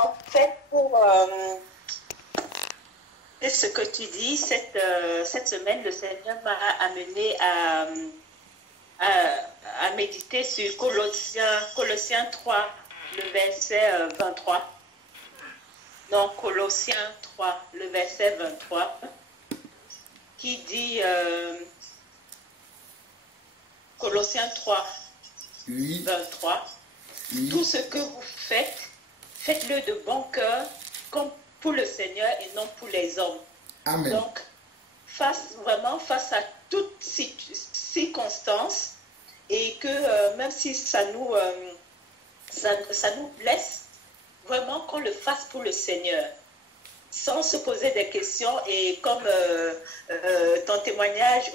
En fait, pour ce que tu dis, cette semaine, le Seigneur m'a amené à méditer sur Colossiens 3, le verset 23. Donc, Colossiens 3, le verset 23, qui dit, Colossiens 3, Oui. 23, Oui. tout ce que vous faites, faites-le de bon cœur, comme pour le Seigneur et non pour les hommes. Amen. Donc, face à toute circonstance, et que même si ça nous blesse, vraiment qu'on le fasse pour le Seigneur, sans se poser des questions. Et comme ton témoignage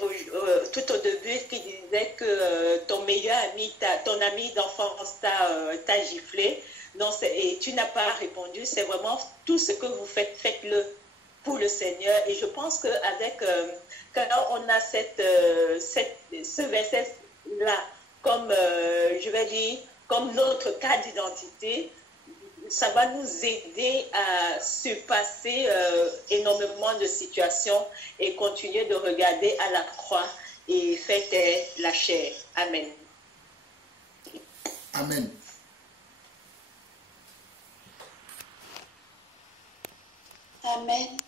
tout au début qui disait que ton meilleur ami, ton ami d'enfance t'a giflé, non, et tu n'as pas répondu, c'est vraiment tout ce que vous faites, faites-le pour le Seigneur. Et je pense qu'avec, quand on a ce verset-là, comme, je vais dire, comme notre cas d'identité, ça va nous aider à surpasser énormément de situations et continuer de regarder à la croix et faire taire la chair. Amen. Amen. Amen.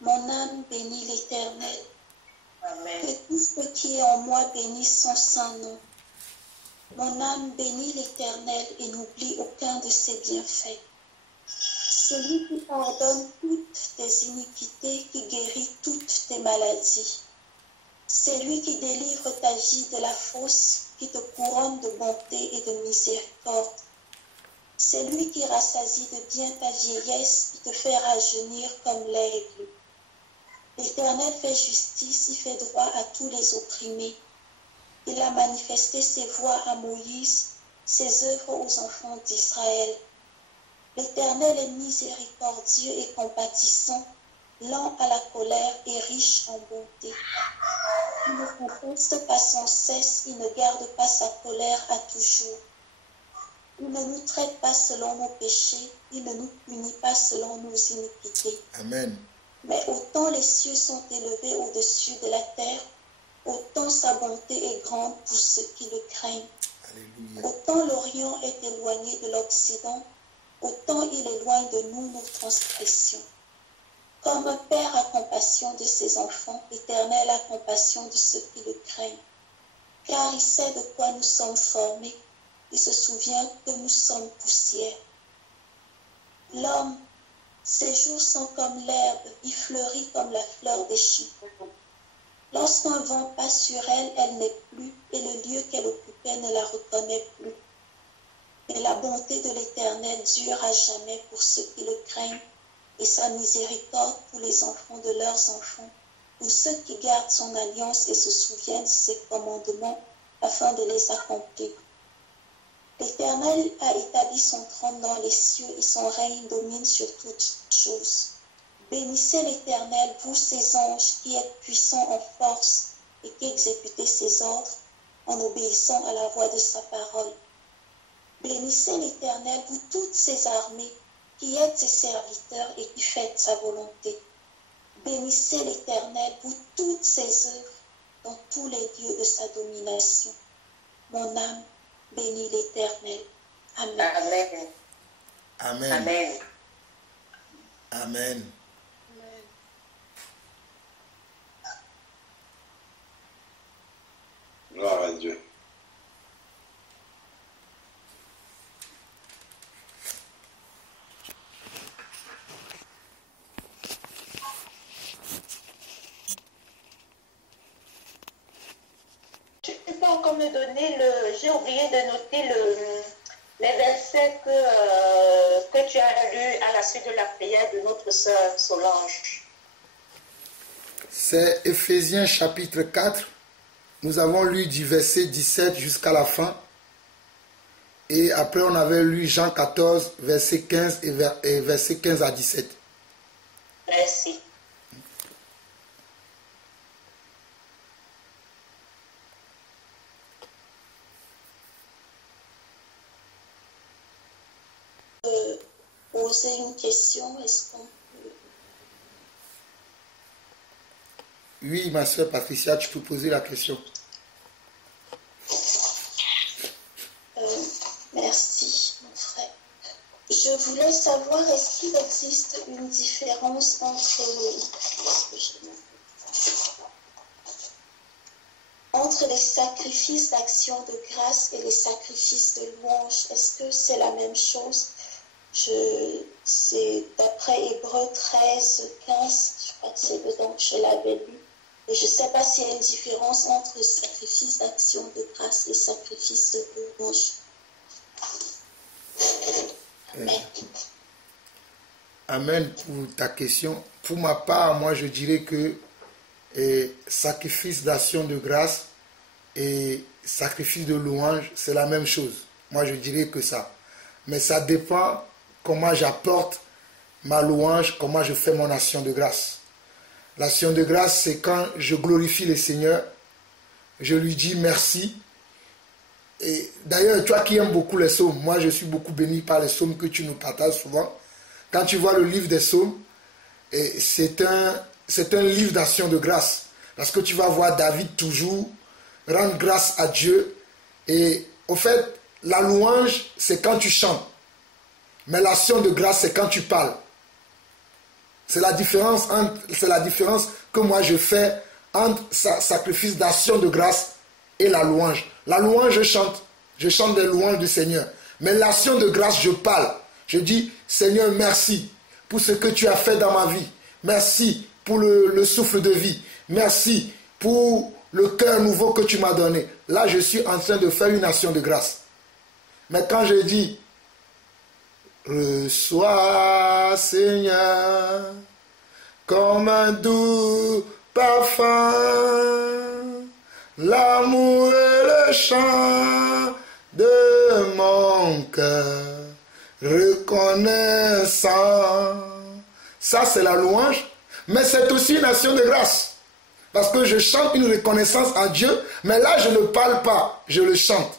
Mon âme bénit l'Éternel. Amen. Que tout ce qui est en moi bénisse son saint nom. Mon âme bénit l'Éternel et n'oublie aucun de ses bienfaits. Celui qui pardonne toutes tes iniquités, qui guérit toutes tes maladies. C'est lui qui délivre ta vie de la fosse, qui te couronne de bonté et de miséricorde. C'est lui qui rassasie de bien ta vieillesse, qui te fait rajeunir comme l'aigle. L'Éternel fait justice, il fait droit à tous les opprimés. Il a manifesté ses voies à Moïse, ses œuvres aux enfants d'Israël. L'Éternel est miséricordieux et compatissant, lent à la colère et riche en bonté. Il ne conteste pas sans cesse, il ne garde pas sa colère à toujours. Il ne nous traite pas selon nos péchés, il ne nous punit pas selon nos iniquités. Amen. Mais autant les cieux sont élevés au-dessus de la terre, autant sa bonté est grande pour ceux qui le craignent. Alléluia. Autant l'Orient est éloigné de l'Occident, autant il éloigne de nous nos transgressions. Comme un père a compassion de ses enfants, l'Éternel a compassion de ceux qui le craignent. Car il sait de quoi nous sommes formés, il se souvient que nous sommes poussière. L'homme, ses jours sont comme l'herbe, il fleurit comme la fleur des champs. Lorsqu'un vent passe sur elle, elle n'est plus, et le lieu qu'elle occupait ne la reconnaît plus. Mais la bonté de l'Éternel dure à jamais pour ceux qui le craignent, et sa miséricorde pour les enfants de leurs enfants, pour ceux qui gardent son alliance et se souviennent de ses commandements, afin de les accomplir. L'Éternel a établi son trône dans les cieux, et son règne domine sur toutes choses. Bénissez l'Éternel, vous ses anges, qui êtes puissants en force, et qui exécutez ses ordres, en obéissant à la voix de sa parole. Bénissez l'Éternel, vous toutes ses armées, qui êtes ses serviteurs et qui faites sa volonté. Bénissez l'Éternel, vous toutes ses œuvres, dans tous les lieux de sa domination. Mon âme bénit l'Éternel. Amen. Amen. Amen. Amen. Amen. Gloire à Dieu. Tu peux encore me donner j'ai oublié de noter les versets que tu as lus à la suite de la prière de notre sœur Solange. C'est Éphésiens chapitre 4. Nous avons lu du verset 17 jusqu'à la fin. Et après, on avait lu Jean 14, verset 15 et verset 15 à 17. Merci. poser une question. Est-ce qu'on peut... Oui, ma soeur Patricia, tu peux poser la question. Merci, mon frère. Je voulais savoir, est-ce qu'il existe une différence entre les sacrifices d'action de grâce et les sacrifices de louange? Est-ce que c'est la même chose? C'est d'après Hébreux 13, 15, je crois que c'est dedans que je l'avais lu. Et je ne sais pas s'il y a une différence entre le sacrifice d'action de grâce et le sacrifice de louange. Amen. Amen pour ta question. Pour ma part, moi je dirais que sacrifice d'action de grâce et sacrifice de louange, c'est la même chose. Moi je dirais que ça. Mais ça dépend comment j'apporte ma louange, comment je fais mon action de grâce. L'action de grâce, c'est quand je glorifie le Seigneur, je lui dis merci. Et d'ailleurs, toi qui aimes beaucoup les psaumes, moi je suis beaucoup béni par les psaumes que tu nous partages souvent. Quand tu vois le livre des psaumes, c'est un livre d'action de grâce. Parce que tu vas voir David toujours rendre grâce à Dieu. Et au fait, la louange, c'est quand tu chantes. Mais l'action de grâce, c'est quand tu parles. C'est la différence que moi je fais entre sacrifice d'action de grâce et la louange. La louange, je chante des louanges du Seigneur. Mais l'action de grâce, je parle. Je dis, Seigneur, merci pour ce que tu as fait dans ma vie. Merci pour le souffle de vie. Merci pour le cœur nouveau que tu m'as donné. Là, je suis en train de faire une action de grâce. Mais quand je dis, reçois, Seigneur, comme un doux parfum, l'amour et le chant de mon cœur, reconnaissant. Ça, c'est la louange, mais c'est aussi une action de grâce. Parce que je chante une reconnaissance à Dieu, mais là, je ne parle pas, je le chante.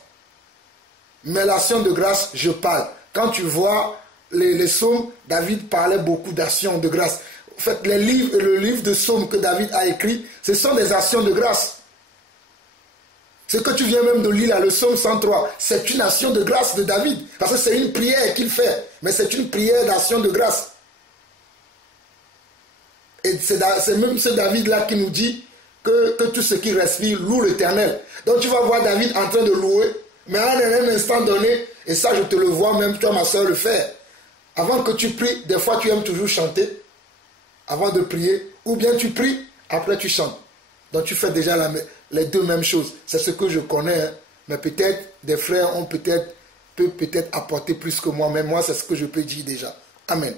Mais l'action de grâce, je parle. Quand tu vois les psaumes, David parlait beaucoup d'actions de grâce. En fait, le livre de psaumes que David a écrit, ce sont des actions de grâce. Ce que tu viens même de lire là, le psaume 103, c'est une action de grâce de David. Parce que c'est une prière qu'il fait, mais c'est une prière d'action de grâce. Et c'est même ce David-là qui nous dit que tout ce qui respire loue l'Éternel. Donc tu vas voir David en train de louer, mais à un instant donné, et ça je te le vois même toi ma soeur le faire. Avant que tu pries, des fois tu aimes toujours chanter, avant de prier, ou bien tu pries, après tu chantes. Donc tu fais déjà les deux mêmes choses. C'est ce que je connais, hein. Mais peut-être des frères peuvent peut-être apporter plus que moi, mais moi c'est ce que je peux dire déjà. Amen.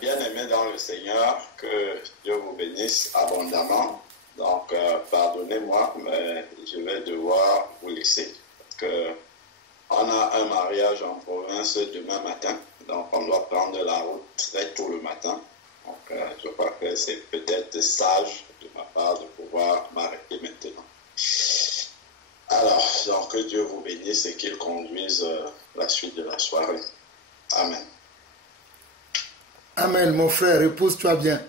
Bien-aimés dans le Seigneur, que Dieu vous bénisse abondamment. Donc, pardonnez-moi, mais je vais devoir vous laisser. Parce que on a un mariage en province demain matin. Donc, on doit prendre la route très tôt le matin. Donc, je crois que c'est peut-être sage de ma part de pouvoir m'arrêter maintenant. Alors, donc, que Dieu vous bénisse et qu'il conduise la suite de la soirée. Amen. Amen, mon frère, repose-toi bien.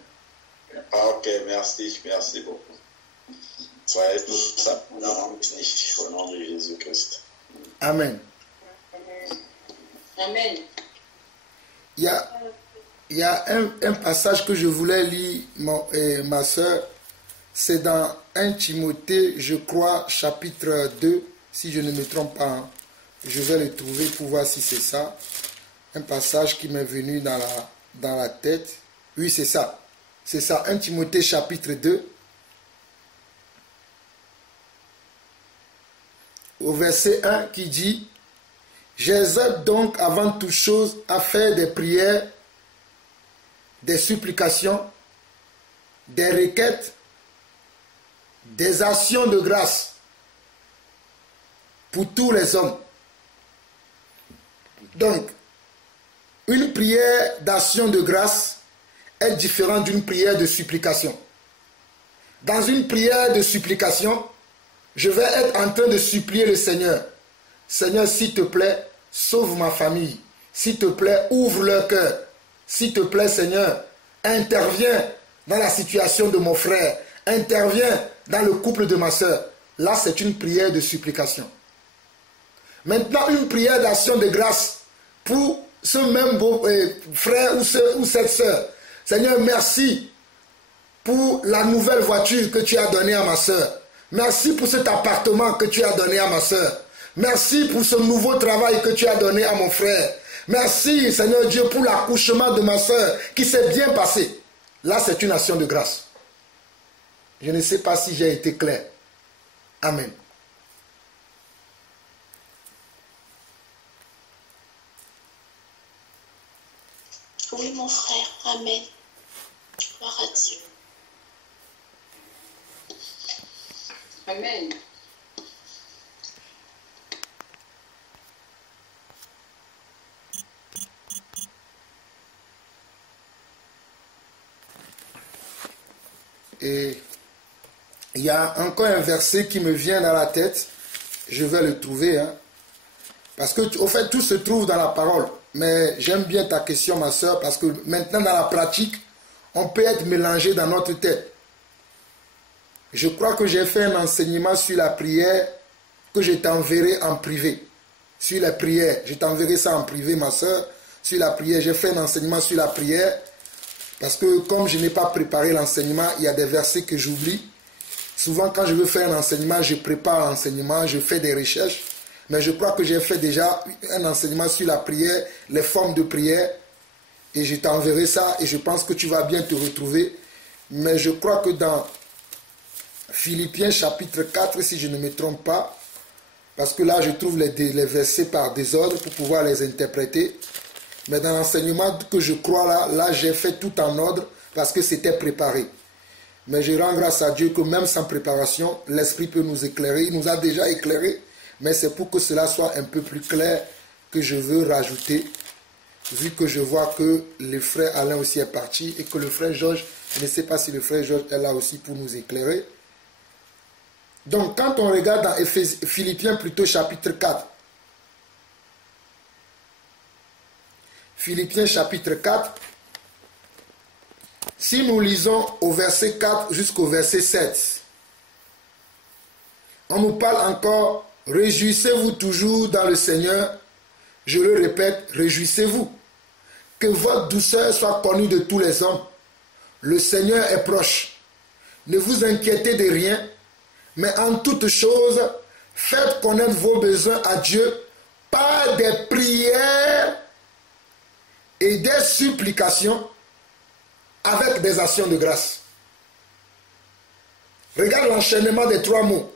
Ok, merci beaucoup. Soyez tous abondamment bénis au nom de Jésus-Christ. Amen. Amen. Il y a un passage que je voulais lire, ma soeur, c'est dans 1 Timothée, je crois, chapitre 2, si je ne me trompe pas. Hein. Je vais le trouver pour voir si c'est ça. Un passage qui m'est venu dans la tête. Oui, c'est ça. C'est ça, 1 Timothée chapitre 2. Au verset 1 qui dit « J'exhorte donc avant toute chose à faire des prières, des supplications, des requêtes, des actions de grâce pour tous les hommes. » Donc, Une prière d'action de grâce est différente d'une prière de supplication. Dans une prière de supplication, je vais être en train de supplier le Seigneur. Seigneur, s'il te plaît, sauve ma famille. S'il te plaît, ouvre leur cœur. S'il te plaît, Seigneur, interviens dans la situation de mon frère. Interviens dans le couple de ma soeur. Là, c'est une prière de supplication. Maintenant, une prière d'action de grâce pour ce même frère ou cette soeur. Seigneur, merci pour la nouvelle voiture que tu as donnée à ma soeur. Merci pour cet appartement que tu as donné à ma soeur. Merci pour ce nouveau travail que tu as donné à mon frère. Merci, Seigneur Dieu, pour l'accouchement de ma soeur qui s'est bien passé. Là, c'est une action de grâce. Je ne sais pas si j'ai été clair. Amen. Oui, mon frère. Amen. Gloire à Dieu. Amen. Et il y a encore un verset qui me vient dans la tête. Je vais le trouver. Parce que, au fait, tout se trouve dans la parole. Mais j'aime bien ta question, ma soeur, parce que maintenant, dans la pratique, on peut être mélangé dans notre tête. Je crois que j'ai fait un enseignement sur la prière que je t'enverrai en privé. Sur la prière, je t'enverrai ça en privé, ma soeur. Sur la prière, j'ai fait un enseignement sur la prière. Parce que comme je n'ai pas préparé l'enseignement, il y a des versets que j'oublie. Souvent, quand je veux faire un enseignement, je prépare l'enseignement, je fais des recherches. Mais je crois que j'ai fait déjà un enseignement sur la prière, les formes de prière. Et je t'enverrai ça et je pense que tu vas bien te retrouver. Mais je crois que dans Philippiens chapitre 4, si je ne me trompe pas, parce que là je trouve les versets par désordre pour pouvoir les interpréter. Mais dans l'enseignement que je crois là j'ai fait tout en ordre parce que c'était préparé. Mais je rends grâce à Dieu que même sans préparation, l'Esprit peut nous éclairer. Il nous a déjà éclairé, mais c'est pour que cela soit un peu plus clair que je veux rajouter. Vu que je vois que le frère Alain aussi est parti et que le frère Georges, je ne sais pas si le frère Georges est là aussi pour nous éclairer. Donc quand on regarde dans Philippiens plutôt chapitre 4, Philippiens chapitre 4, si nous lisons au verset 4 jusqu'au verset 7, on nous parle encore, réjouissez-vous toujours dans le Seigneur. Je le répète, réjouissez-vous. Que votre douceur soit connue de tous les hommes. Le Seigneur est proche. Ne vous inquiétez de rien, mais en toutes choses, faites connaître vos besoins à Dieu par des prières et des supplications avec des actions de grâce. Regarde l'enchaînement des trois mots.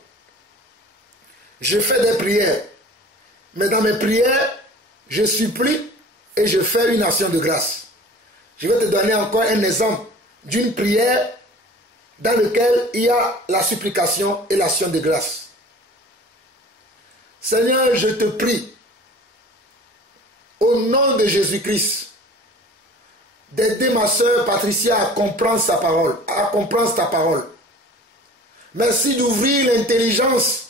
Je fais des prières, mais dans mes prières, je supplie et je fais une action de grâce. Je vais te donner encore un exemple d'une prière dans laquelle il y a la supplication et l'action de grâce. Seigneur, je te prie, au nom de Jésus-Christ, d'aider ma soeur Patricia à comprendre sa parole, à comprendre ta parole. Merci d'ouvrir l'intelligence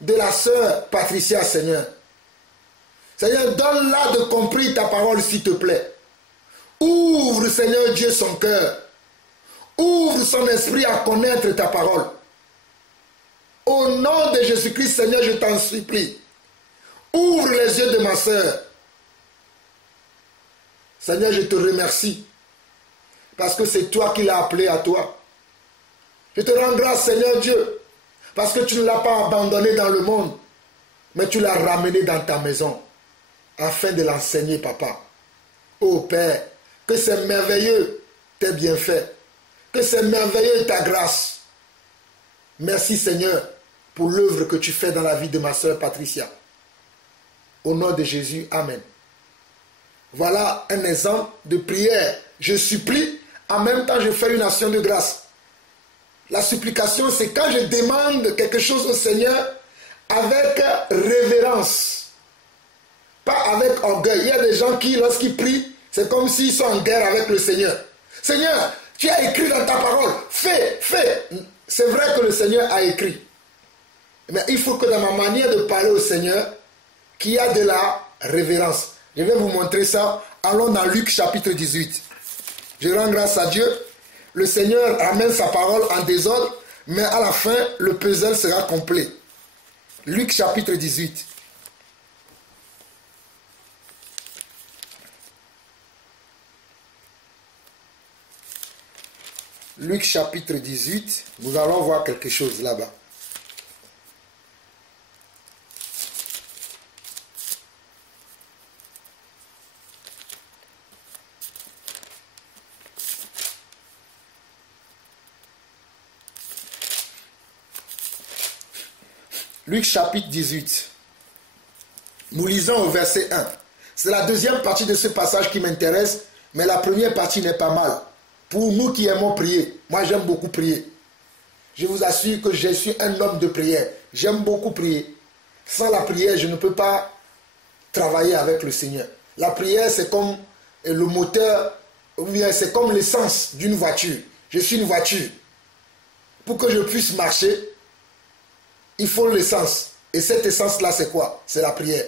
de la soeur Patricia, Seigneur. Seigneur, donne-la de comprendre ta parole, s'il te plaît. Ouvre, Seigneur Dieu, son cœur. Ouvre son esprit à connaître ta parole. Au nom de Jésus-Christ, Seigneur, je t'en supplie. Ouvre les yeux de ma soeur. Seigneur, je te remercie. Parce que c'est toi qui l'as appelé à toi. Je te rends grâce, Seigneur Dieu. Parce que tu ne l'as pas abandonné dans le monde. Mais tu l'as ramené dans ta maison. Afin de l'enseigner, papa. Ô Père, que c'est merveilleux tes bienfaits. Que c'est merveilleux ta grâce. Merci Seigneur pour l'œuvre que tu fais dans la vie de ma soeur Patricia. Au nom de Jésus, Amen. Voilà un exemple de prière. Je supplie, en même temps je fais une action de grâce. La supplication, c'est quand je demande quelque chose au Seigneur avec révérence. pas avec orgueil. Il y a des gens qui, lorsqu'ils prient, c'est comme s'ils sont en guerre avec le Seigneur. Seigneur, tu as écrit dans ta parole, fais. C'est vrai que le Seigneur a écrit. Mais il faut que dans ma manière de parler au Seigneur, qu'il y a de la révérence. Je vais vous montrer ça. Allons dans Luc chapitre 18. Je rends grâce à Dieu. Le Seigneur amène sa parole en désordre, mais à la fin, le puzzle sera complet. Luc chapitre 18. Luc chapitre 18, nous allons voir quelque chose là-bas. Luc chapitre 18. Nous lisons au verset 1. C'est la deuxième partie de ce passage qui m'intéresse, mais la première partie n'est pas mal. Pour nous qui aimons prier, moi j'aime beaucoup prier. Je vous assure que je suis un homme de prière. J'aime beaucoup prier. Sans la prière, je ne peux pas travailler avec le Seigneur. La prière, c'est comme le moteur, ou bien c'est comme l'essence d'une voiture. Je suis une voiture. Pour que je puisse marcher, il faut l'essence. Et cette essence-là, c'est quoi? C'est la prière.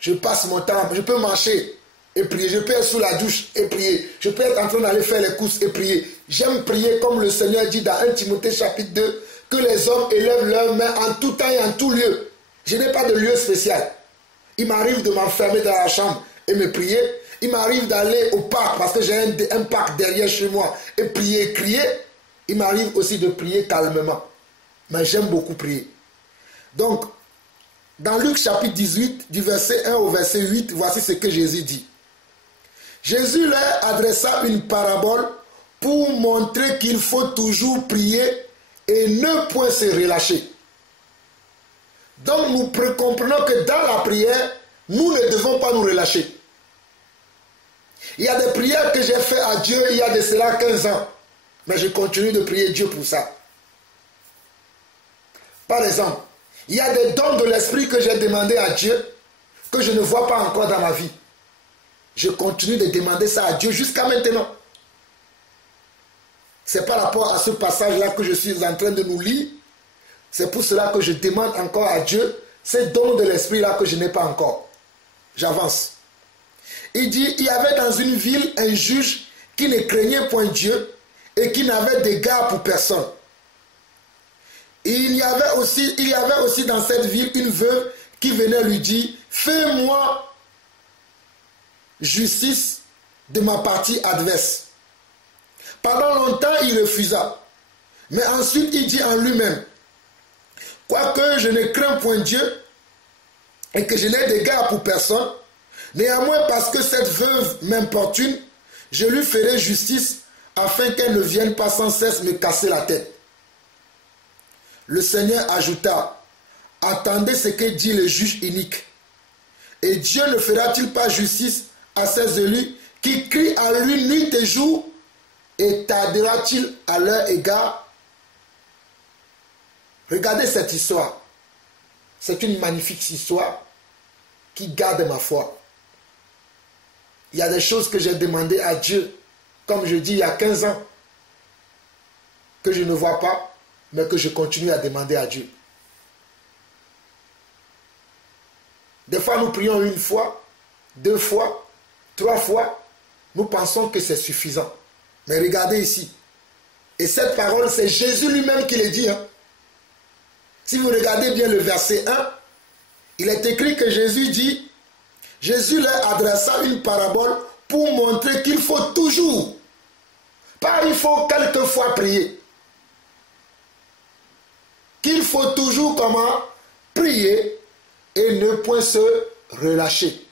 Je passe mon temps, je peux marcher et prier. Je peux être sous la douche et prier. Je peux être en train d'aller faire les courses et prier. J'aime prier comme le Seigneur dit dans 1 Timothée chapitre 2, que les hommes élèvent leurs mains en tout temps et en tout lieu. Je n'ai pas de lieu spécial. Il m'arrive de m'enfermer dans la chambre et me prier. Il m'arrive d'aller au parc parce que j'ai un parc derrière chez moi et prier et crier. Il m'arrive aussi de prier calmement. Mais j'aime beaucoup prier. Donc, dans Luc chapitre 18, du verset 1 au verset 8, voici ce que Jésus dit. Jésus leur adressa une parabole pour montrer qu'il faut toujours prier et ne point se relâcher. Donc, nous comprenons que dans la prière, nous ne devons pas nous relâcher. Il y a des prières que j'ai faites à Dieu il y a de cela 15 ans. Mais je continue de prier Dieu pour ça. Par exemple, il y a des dons de l'esprit que j'ai demandé à Dieu que je ne vois pas encore dans ma vie. Je continue de demander ça à Dieu jusqu'à maintenant. C'est par rapport à ce passage-là que je suis en train de nous lire. C'est pour cela que je demande encore à Dieu ces dons de l'esprit-là que je n'ai pas encore. J'avance. Il dit, il y avait dans une ville un juge qui ne craignait point Dieu et qui n'avait d'égard pour personne. Et il y avait aussi dans cette ville une veuve qui venait lui dire, fais-moi justice de ma partie adverse. Pendant longtemps, il refusa. Mais ensuite, il dit en lui-même, quoique je ne crains point Dieu et que je n'ai d'égard pour personne, néanmoins parce que cette veuve m'importune, je lui ferai justice afin qu'elle ne vienne pas sans cesse me casser la tête. Le Seigneur ajouta, attendez ce que dit le juge inique. Et Dieu ne fera-t-il pas justice à ses élus qui crient à lui nuit et jour, et tardera-t-il à leur égard? Regardez cette histoire. C'est une magnifique histoire qui garde ma foi. Il y a des choses que j'ai demandées à Dieu, comme je dis il y a 15 ans, que je ne vois pas, mais que je continue à demander à Dieu. Des fois, nous prions une fois, 2 fois, 3 fois, nous pensons que c'est suffisant. Mais regardez ici. Et cette parole, c'est Jésus lui-même qui le dit. Si vous regardez bien le verset 1, il est écrit que Jésus dit, Jésus leur adressa une parabole pour montrer qu'il faut toujours, pas il faut quelquefois prier, qu'il faut toujours comment? Prier et ne point se relâcher.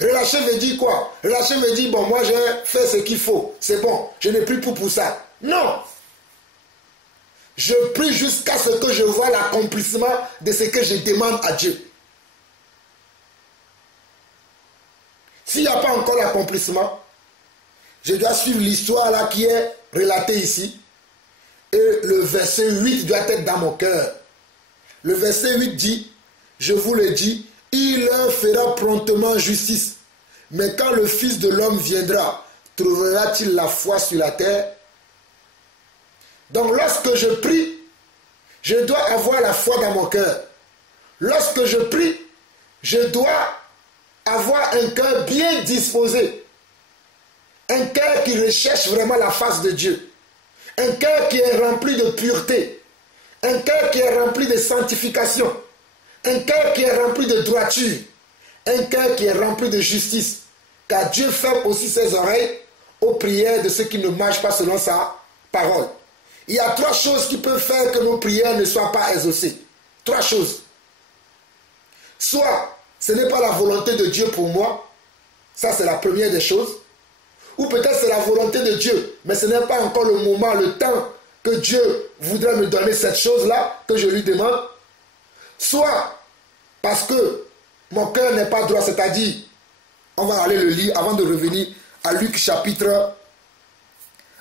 Relâcher veut dire quoi? Relâcher veut dire, bon, moi j'ai fait ce qu'il faut, c'est bon, je n'ai plus pour ça. Non! Je prie jusqu'à ce que je vois l'accomplissement de ce que je demande à Dieu. S'il n'y a pas encore l'accomplissement, je dois suivre l'histoire là qui est relatée ici. Et le verset 8 doit être dans mon cœur. Le verset 8 dit, je vous le dis, il leur fera promptement justice. Mais quand le Fils de l'homme viendra, trouvera-t-il la foi sur la terre? Donc lorsque je prie, je dois avoir la foi dans mon cœur. Lorsque je prie, je dois avoir un cœur bien disposé. Un cœur qui recherche vraiment la face de Dieu. Un cœur qui est rempli de pureté. Un cœur qui est rempli de sanctification. Un cœur qui est rempli de droiture. Un cœur qui est rempli de justice. Car Dieu ferme aussi ses oreilles aux prières de ceux qui ne marchent pas selon sa parole. Il y a 3 choses qui peuvent faire que nos prières ne soient pas exaucées. 3 choses. Soit ce n'est pas la volonté de Dieu pour moi. Ça, c'est la première des choses. Ou peut-être c'est la volonté de Dieu, mais ce n'est pas encore le moment, le temps que Dieu voudrait me donner cette chose-là que je lui demande. Soit parce que mon cœur n'est pas droit, c'est-à-dire, on va aller le lire avant de revenir à Luc chapitre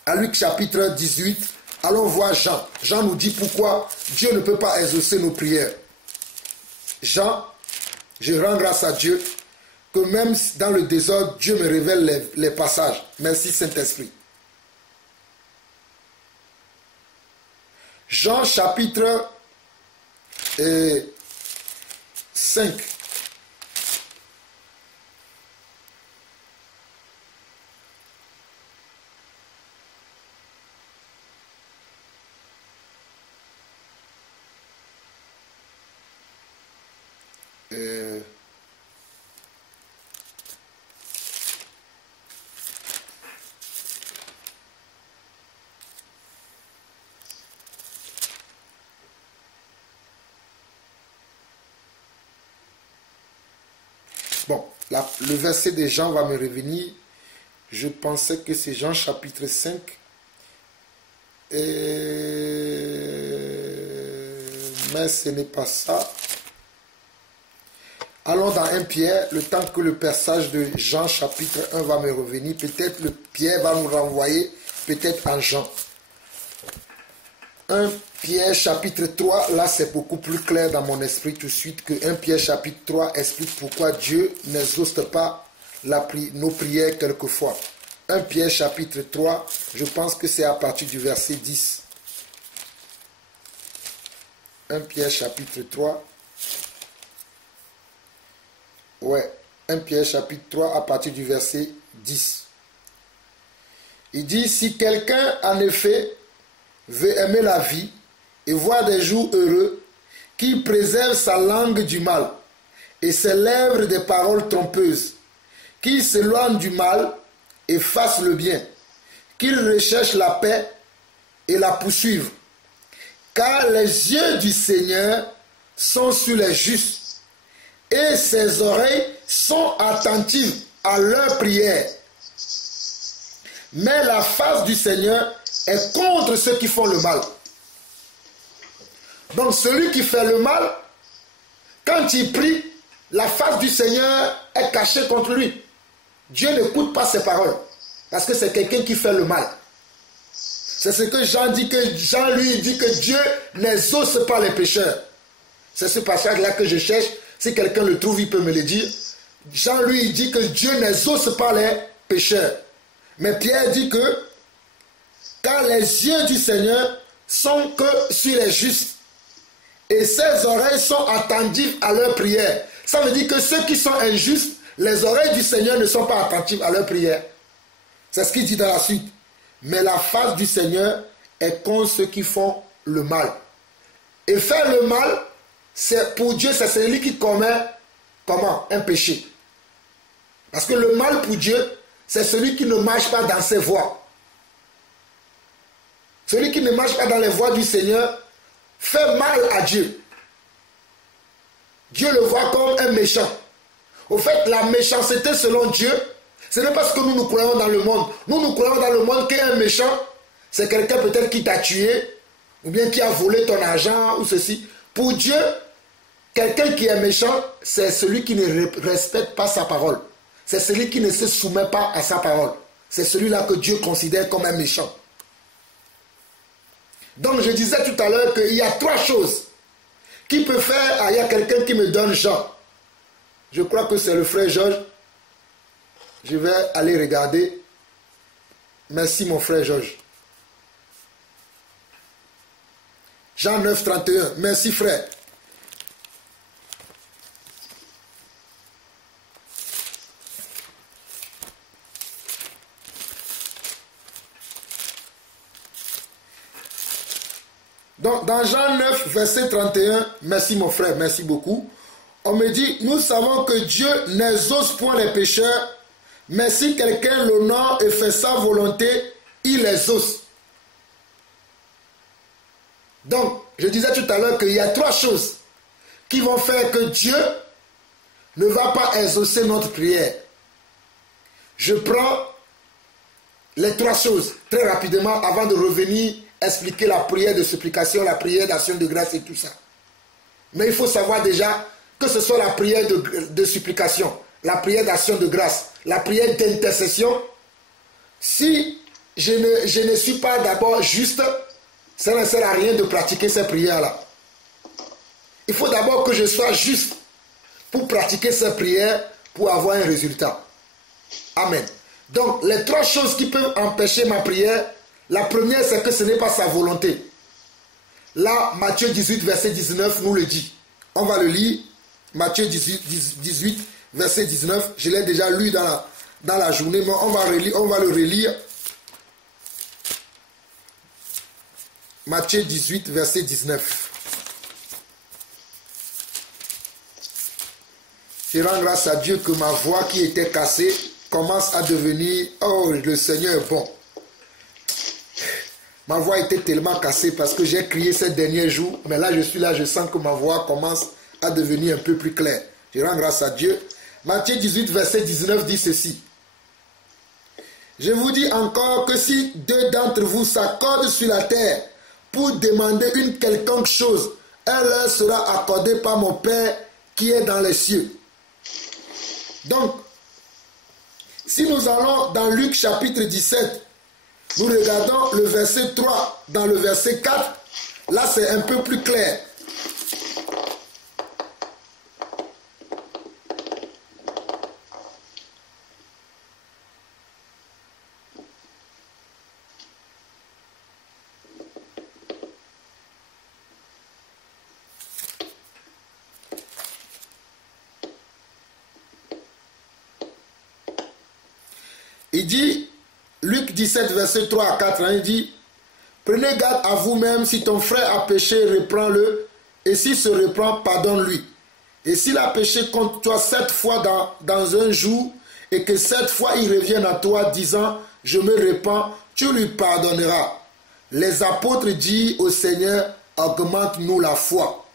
18. Allons voir Jean. Jean nous dit pourquoi Dieu ne peut pas exaucer nos prières. Jean, je rends grâce à Dieu que même dans le désordre, Dieu me révèle les passages. Merci Saint-Esprit. Jean chapitre 5. Bon, le verset de Jean va me revenir. Je pensais que c'est Jean chapitre 5. Mais ce n'est pas ça. Allons dans 1 Pierre, le temps que le passage de Jean chapitre 1 va me revenir. Peut-être le Pierre va nous renvoyer, peut-être en Jean. 1 Pierre chapitre 3, là c'est beaucoup plus clair dans mon esprit tout de suite que 1 Pierre chapitre 3 explique pourquoi Dieu n'exauce pas nos prières quelquefois. 1 Pierre chapitre 3, je pense que c'est à partir du verset 10. 1 Pierre chapitre 3. Ouais, 1 Pierre chapitre 3 à partir du verset 10. Il dit, si quelqu'un en effet veut aimer la vie et voir des jours heureux, qu'il préserve sa langue du mal et ses lèvres des paroles trompeuses, qu'il s'éloigne du mal et fasse le bien, qu'il recherche la paix et la poursuive. Car les yeux du Seigneur sont sur les justes et ses oreilles sont attentives à leurs prières. Mais la face du Seigneur est contre ceux qui font le mal. Donc celui qui fait le mal, quand il prie, la face du Seigneur est cachée contre lui. Dieu n'écoute pas ses paroles, parce que c'est quelqu'un qui fait le mal. C'est ce que Jean dit, que Jean lui dit que Dieu n'exauce pas les pécheurs. C'est ce passage-là que je cherche. Si quelqu'un le trouve, il peut me le dire. Jean lui dit que Dieu n'exauce pas les pécheurs. Mais Pierre dit que car les yeux du Seigneur sont que sur les justes et ses oreilles sont attentives à leurs prières. Ça veut dire que ceux qui sont injustes, les oreilles du Seigneur ne sont pas attentives à leurs prières. C'est ce qu'il dit dans la suite. Mais la face du Seigneur est contre ceux qui font le mal. Et faire le mal, c'est pour Dieu, c'est celui qui commet comment? Un péché. Parce que le mal pour Dieu, c'est celui qui ne marche pas dans ses voies. Celui qui ne marche pas dans les voies du Seigneur fait mal à Dieu. Dieu le voit comme un méchant. Au fait, la méchanceté selon Dieu, ce n'est pas ce que nous croyons dans le monde. Nous croyons dans le monde qu'un méchant, c'est quelqu'un peut-être qui t'a tué, ou bien qui a volé ton argent, ou ceci. Pour Dieu, quelqu'un qui est méchant, c'est celui qui ne respecte pas sa parole. C'est celui qui ne se soumet pas à sa parole. C'est celui-là que Dieu considère comme un méchant. Donc je disais tout à l'heure qu'il y a 3 choses qui peuvent faire. Il y a quelqu'un qui me donne Jean. Je crois que c'est le frère Georges. Je vais aller regarder. Merci mon frère Georges. Jean 9, 31. Merci frère. Donc, dans Jean 9, verset 31, merci mon frère, merci beaucoup. On me dit, nous savons que Dieu n'exauce point les pécheurs, mais si quelqu'un l'honore et fait sa volonté, il exauce. Donc, je disais tout à l'heure qu'il y a 3 choses qui vont faire que Dieu ne va pas exaucer notre prière. Je prends les 3 choses très rapidement avant de revenir expliquer la prière de supplication, la prière d'action de grâce et tout ça. Mais il faut savoir déjà que ce soit la prière de supplication, la prière d'action de grâce, la prière d'intercession. Si je ne suis pas d'abord juste, ça ne sert à rien de pratiquer ces prières-là. Il faut d'abord que je sois juste pour pratiquer ces prières pour avoir un résultat. Amen. Donc, les 3 choses qui peuvent empêcher ma prière, la première, c'est que ce n'est pas sa volonté. Là, Matthieu 18, verset 19 nous le dit. On va le lire. Matthieu 18, verset 19. Je l'ai déjà lu dans la journée, mais on va le relire. Matthieu 18, verset 19. Je rends grâce à Dieu que ma voix qui était cassée commence à devenir... Oh, le Seigneur est bon. Ma voix était tellement cassée parce que j'ai crié ces derniers jours. Mais là, je suis là, je sens que ma voix commence à devenir un peu plus claire. Je rends grâce à Dieu. Matthieu 18, verset 19 dit ceci. Je vous dis encore que si 2 d'entre vous s'accordent sur la terre pour demander une quelconque chose, elle leur sera accordée par mon Père qui est dans les cieux. Donc, si nous allons dans Luc chapitre 17, nous regardons le verset 3 dans le verset 4, là c'est un peu plus clair. Il dit, Luc 17, verset 3 à 4, il dit, prenez garde à vous-même, si ton frère a péché, reprends-le, et s'il se reprend, pardonne-lui. Et s'il a péché contre toi 7 fois dans un jour, et que 7 fois il revienne à toi disant, je me répands, tu lui pardonneras. Les apôtres disent au Seigneur, augmente-nous la foi.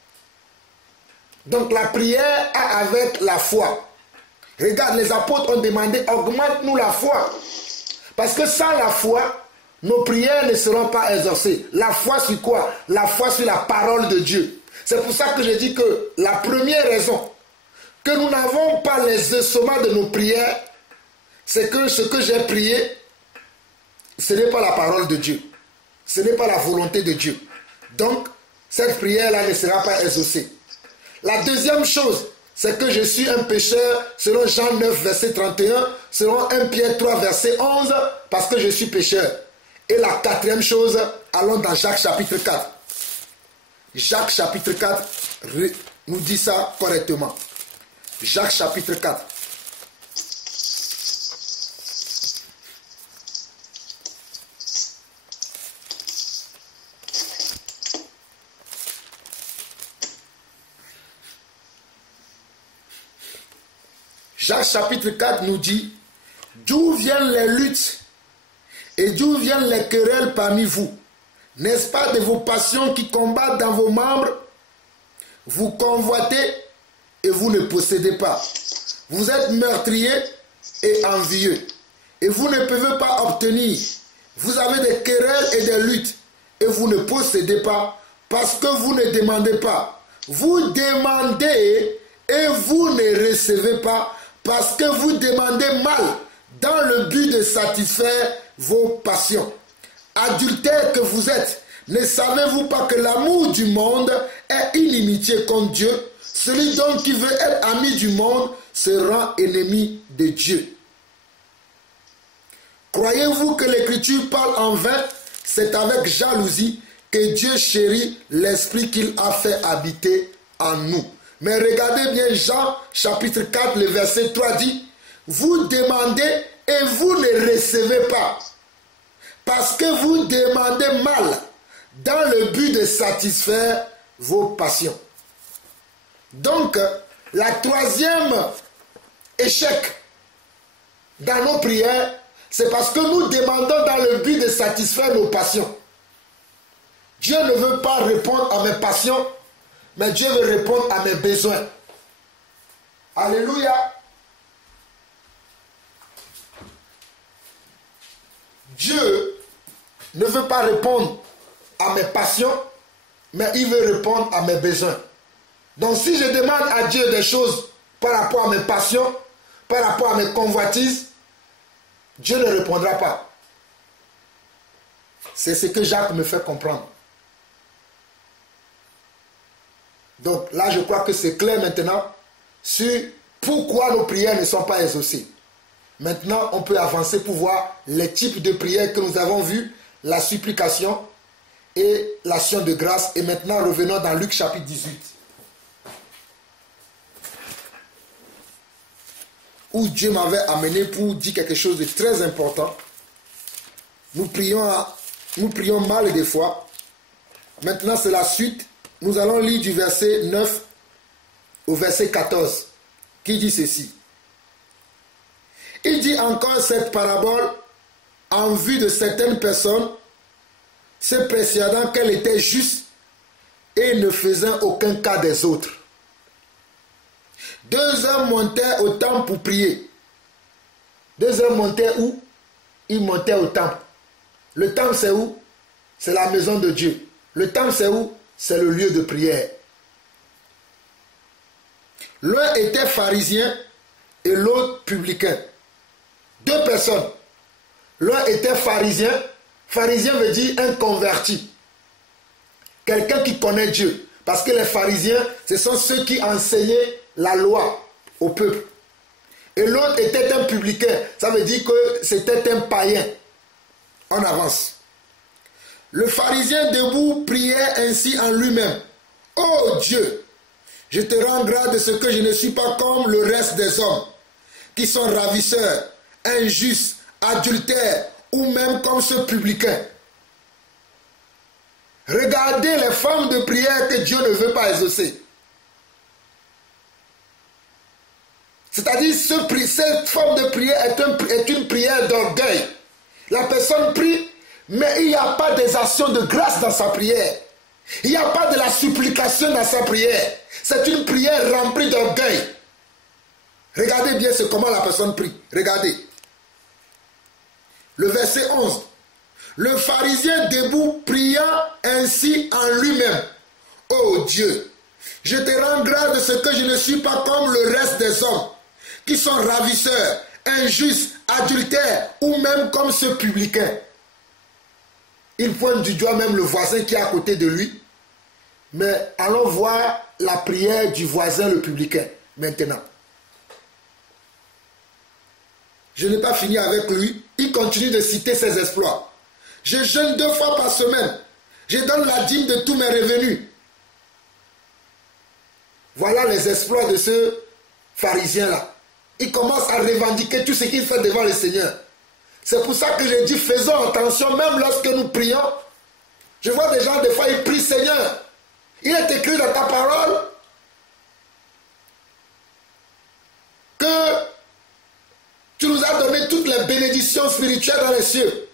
Donc la prière est avec la foi. Regarde, les apôtres ont demandé, augmente-nous la foi. Parce que sans la foi, nos prières ne seront pas exaucées. La foi sur quoi? La foi sur la parole de Dieu. C'est pour ça que je dis que la première raison que nous n'avons pas l'exaucement de nos prières, c'est que ce que j'ai prié, ce n'est pas la parole de Dieu. Ce n'est pas la volonté de Dieu. Donc, cette prière-là ne sera pas exaucée. La deuxième chose, c'est que je suis un pécheur, selon Jean 9, verset 31, selon 1 Pierre 3, verset 11, parce que je suis pécheur. Et la 4e chose, allons dans Jacques chapitre 4. Jacques chapitre 4 nous dit ça correctement. Jacques chapitre 4. Jacques chapitre 4 nous dit, d'où viennent les luttes et d'où viennent les querelles parmi vous? N'est-ce pas de vos passions qui combattent dans vos membres? Vous convoitez et vous ne possédez pas. Vous êtes meurtriers et envieux et vous ne pouvez pas obtenir. Vous avez des querelles et des luttes et vous ne possédez pas parce que vous ne demandez pas. Vous demandez et vous ne recevez pas parce que vous demandez mal dans le but de satisfaire vos passions. Adultères que vous êtes, ne savez-vous pas que l'amour du monde est inimitié contre Dieu? Celui donc qui veut être ami du monde se rend ennemi de Dieu. Croyez-vous que l'Écriture parle en vain? C'est avec jalousie que Dieu chérit l'esprit qu'il a fait habiter en nous. Mais regardez bien Jean chapitre 4, le verset 3 dit, vous demandez et vous ne recevez pas, parce que vous demandez mal, dans le but de satisfaire vos passions. Donc, la troisième échec dans nos prières, c'est parce que nous demandons dans le but de satisfaire nos passions. Dieu ne veut pas répondre à mes passions, mais Dieu veut répondre à mes besoins. Alléluia. Dieu ne veut pas répondre à mes passions, mais il veut répondre à mes besoins. Donc si je demande à Dieu des choses par rapport à mes passions, par rapport à mes convoitises, Dieu ne répondra pas. C'est ce que Jacques me fait comprendre. Donc là, je crois que c'est clair maintenant sur pourquoi nos prières ne sont pas exaucées. Maintenant, on peut avancer pour voir les types de prières que nous avons vus, la supplication et l'action de grâce. Et maintenant, revenons dans Luc chapitre 18. Où Dieu m'avait amené pour dire quelque chose de très important. Nous prions mal des fois. Maintenant, c'est la suite. Nous allons lire du verset 9 au verset 14, qui dit ceci. Il dit encore cette parabole en vue de certaines personnes, se persuadant qu'elle était juste et ne faisant aucun cas des autres. 2 hommes montaient au temple pour prier. 2 hommes montaient où? Ils montaient au temple. Le temple, c'est où? C'est la maison de Dieu. Le temple, c'est où? C'est le lieu de prière. L'un était pharisien et l'autre publicain. 2 personnes. L'un était pharisien. Pharisien veut dire un converti. Quelqu'un qui connaît Dieu. Parce que les pharisiens, ce sont ceux qui enseignaient la loi au peuple. Et l'autre était un publicain. Ça veut dire que c'était un païen. On avance. Le pharisien debout priait ainsi en lui-même. Ô Dieu, je te rends grâce de ce que je ne suis pas comme le reste des hommes, qui sont ravisseurs, injustes, adultères, ou même comme ce publicain. Regardez les formes de prière que Dieu ne veut pas exaucer. C'est-à-dire, cette forme de prière est une prière d'orgueil. La personne prie, mais il n'y a pas des actions de grâce dans sa prière. Il n'y a pas de la supplication dans sa prière. C'est une prière remplie d'orgueil. Regardez bien comment la personne prie. Regardez. Le verset 11. Le pharisien debout pria ainsi en lui-même. Ô Dieu, je te rends grâce de ce que je ne suis pas comme le reste des hommes, qui sont ravisseurs, injustes, adultères, ou même comme ce publicain. Il pointe du doigt même le voisin qui est à côté de lui. Mais allons voir la prière du voisin, le publicain, maintenant. Je n'ai pas fini avec lui. Il continue de citer ses exploits. Je jeûne 2 fois par semaine. Je donne la dîme de tous mes revenus. Voilà les exploits de ce pharisien-là. Il commence à revendiquer tout ce qu'il fait devant le Seigneur. C'est pour ça que je dis, faisons attention, même lorsque nous prions. Je vois des gens, des fois, ils prient, Seigneur. Il est écrit dans ta parole que tu nous as donné toutes les bénédictions spirituelles dans les cieux.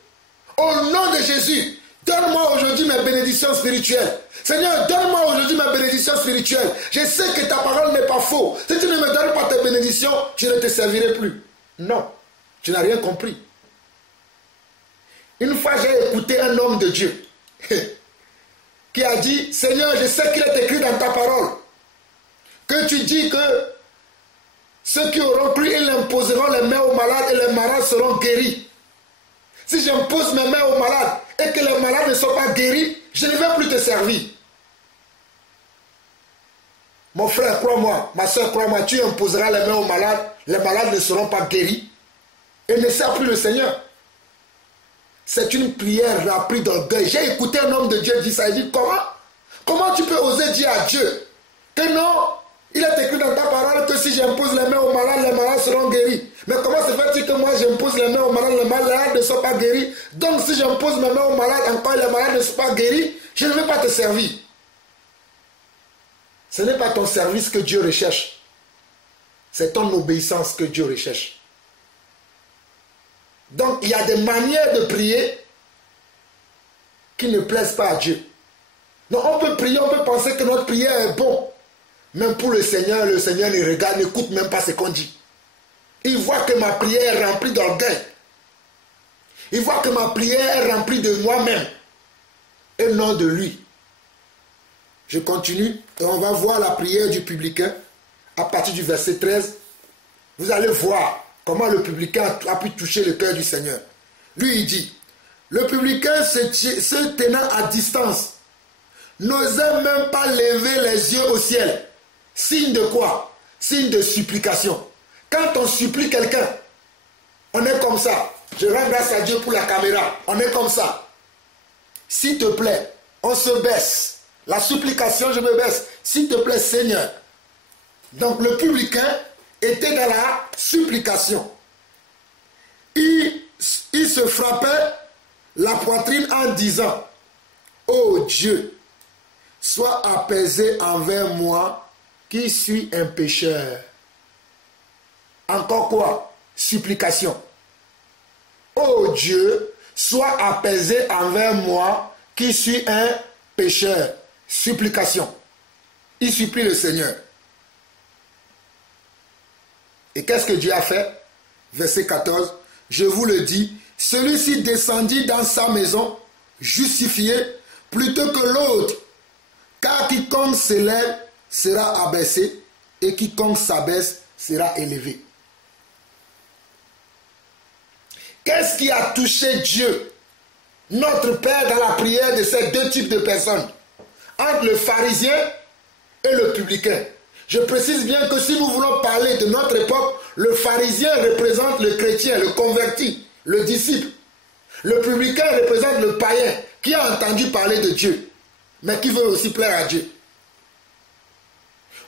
Au nom de Jésus, donne-moi aujourd'hui mes bénédictions spirituelles. Seigneur, donne-moi aujourd'hui mes bénédictions spirituelles. Je sais que ta parole n'est pas faux. Si tu ne me donnes pas tes bénédictions, je ne te servirai plus. Non, tu n'as rien compris. Une fois, j'ai écouté un homme de Dieu qui a dit, Seigneur, je sais qu'il est écrit dans ta parole que tu dis que ceux qui auront cru, ils imposeront les mains aux malades et les malades seront guéris. Si j'impose mes mains aux malades et que les malades ne sont pas guéris, je ne vais plus te servir. Mon frère, crois-moi, ma soeur, crois-moi, tu imposeras les mains aux malades, les malades ne seront pas guéris et ne servent plus le Seigneur. C'est une prière remplie d'orgueil. J'ai écouté un homme de Dieu dire ça, il dit comment tu peux oser dire à Dieu que non, il est écrit dans ta parole que si j'impose les mains aux malades seront guéris. Mais comment se fait-il que moi j'impose les mains aux malades, les malades ne sont pas guéris? Donc si j'impose mes mains aux malades, encore les malades ne sont pas guéris, je ne vais pas te servir. Ce n'est pas ton service que Dieu recherche. C'est ton obéissance que Dieu recherche. Donc il y a des manières de prier qui ne plaisent pas à Dieu. Donc on peut prier, on peut penser que notre prière est bonne. Même pour le Seigneur ne regarde, n'écoute même pas ce qu'on dit. Il voit que ma prière est remplie d'orgueil. Il voit que ma prière est remplie de moi-même et non de lui. Je continue et on va voir la prière du publicain à partir du verset 13. Vous allez voir comment le publicain a pu toucher le cœur du Seigneur. Lui, il dit, le publicain se tenant à distance, n'osait même pas lever les yeux au ciel. Signe de quoi? Signe de supplication. Quand on supplie quelqu'un, on est comme ça. Je rends grâce à Dieu pour la caméra. On est comme ça. S'il te plaît, on se baisse. La supplication, je me baisse. S'il te plaît, Seigneur. Donc le publicain était dans la supplication. Il se frappait la poitrine en disant, ô Dieu, sois apaisé envers moi qui suis un pécheur. Encore quoi? Supplication. Ô Dieu, sois apaisé envers moi qui suis un pécheur. Supplication. Il supplie le Seigneur. Et qu'est-ce que Dieu a fait? Verset 14. Je vous le dis, celui-ci descendit dans sa maison, justifié, plutôt que l'autre. Car quiconque s'élève sera abaissé, et quiconque s'abaisse sera élevé. Qu'est-ce qui a touché Dieu, notre Père, dans la prière de ces deux types de personnes? Entre le pharisien et le publicain. Je précise bien que si nous voulons parler de notre époque, le pharisien représente le chrétien, le converti, le disciple. Le publicain représente le païen qui a entendu parler de Dieu, mais qui veut aussi plaire à Dieu.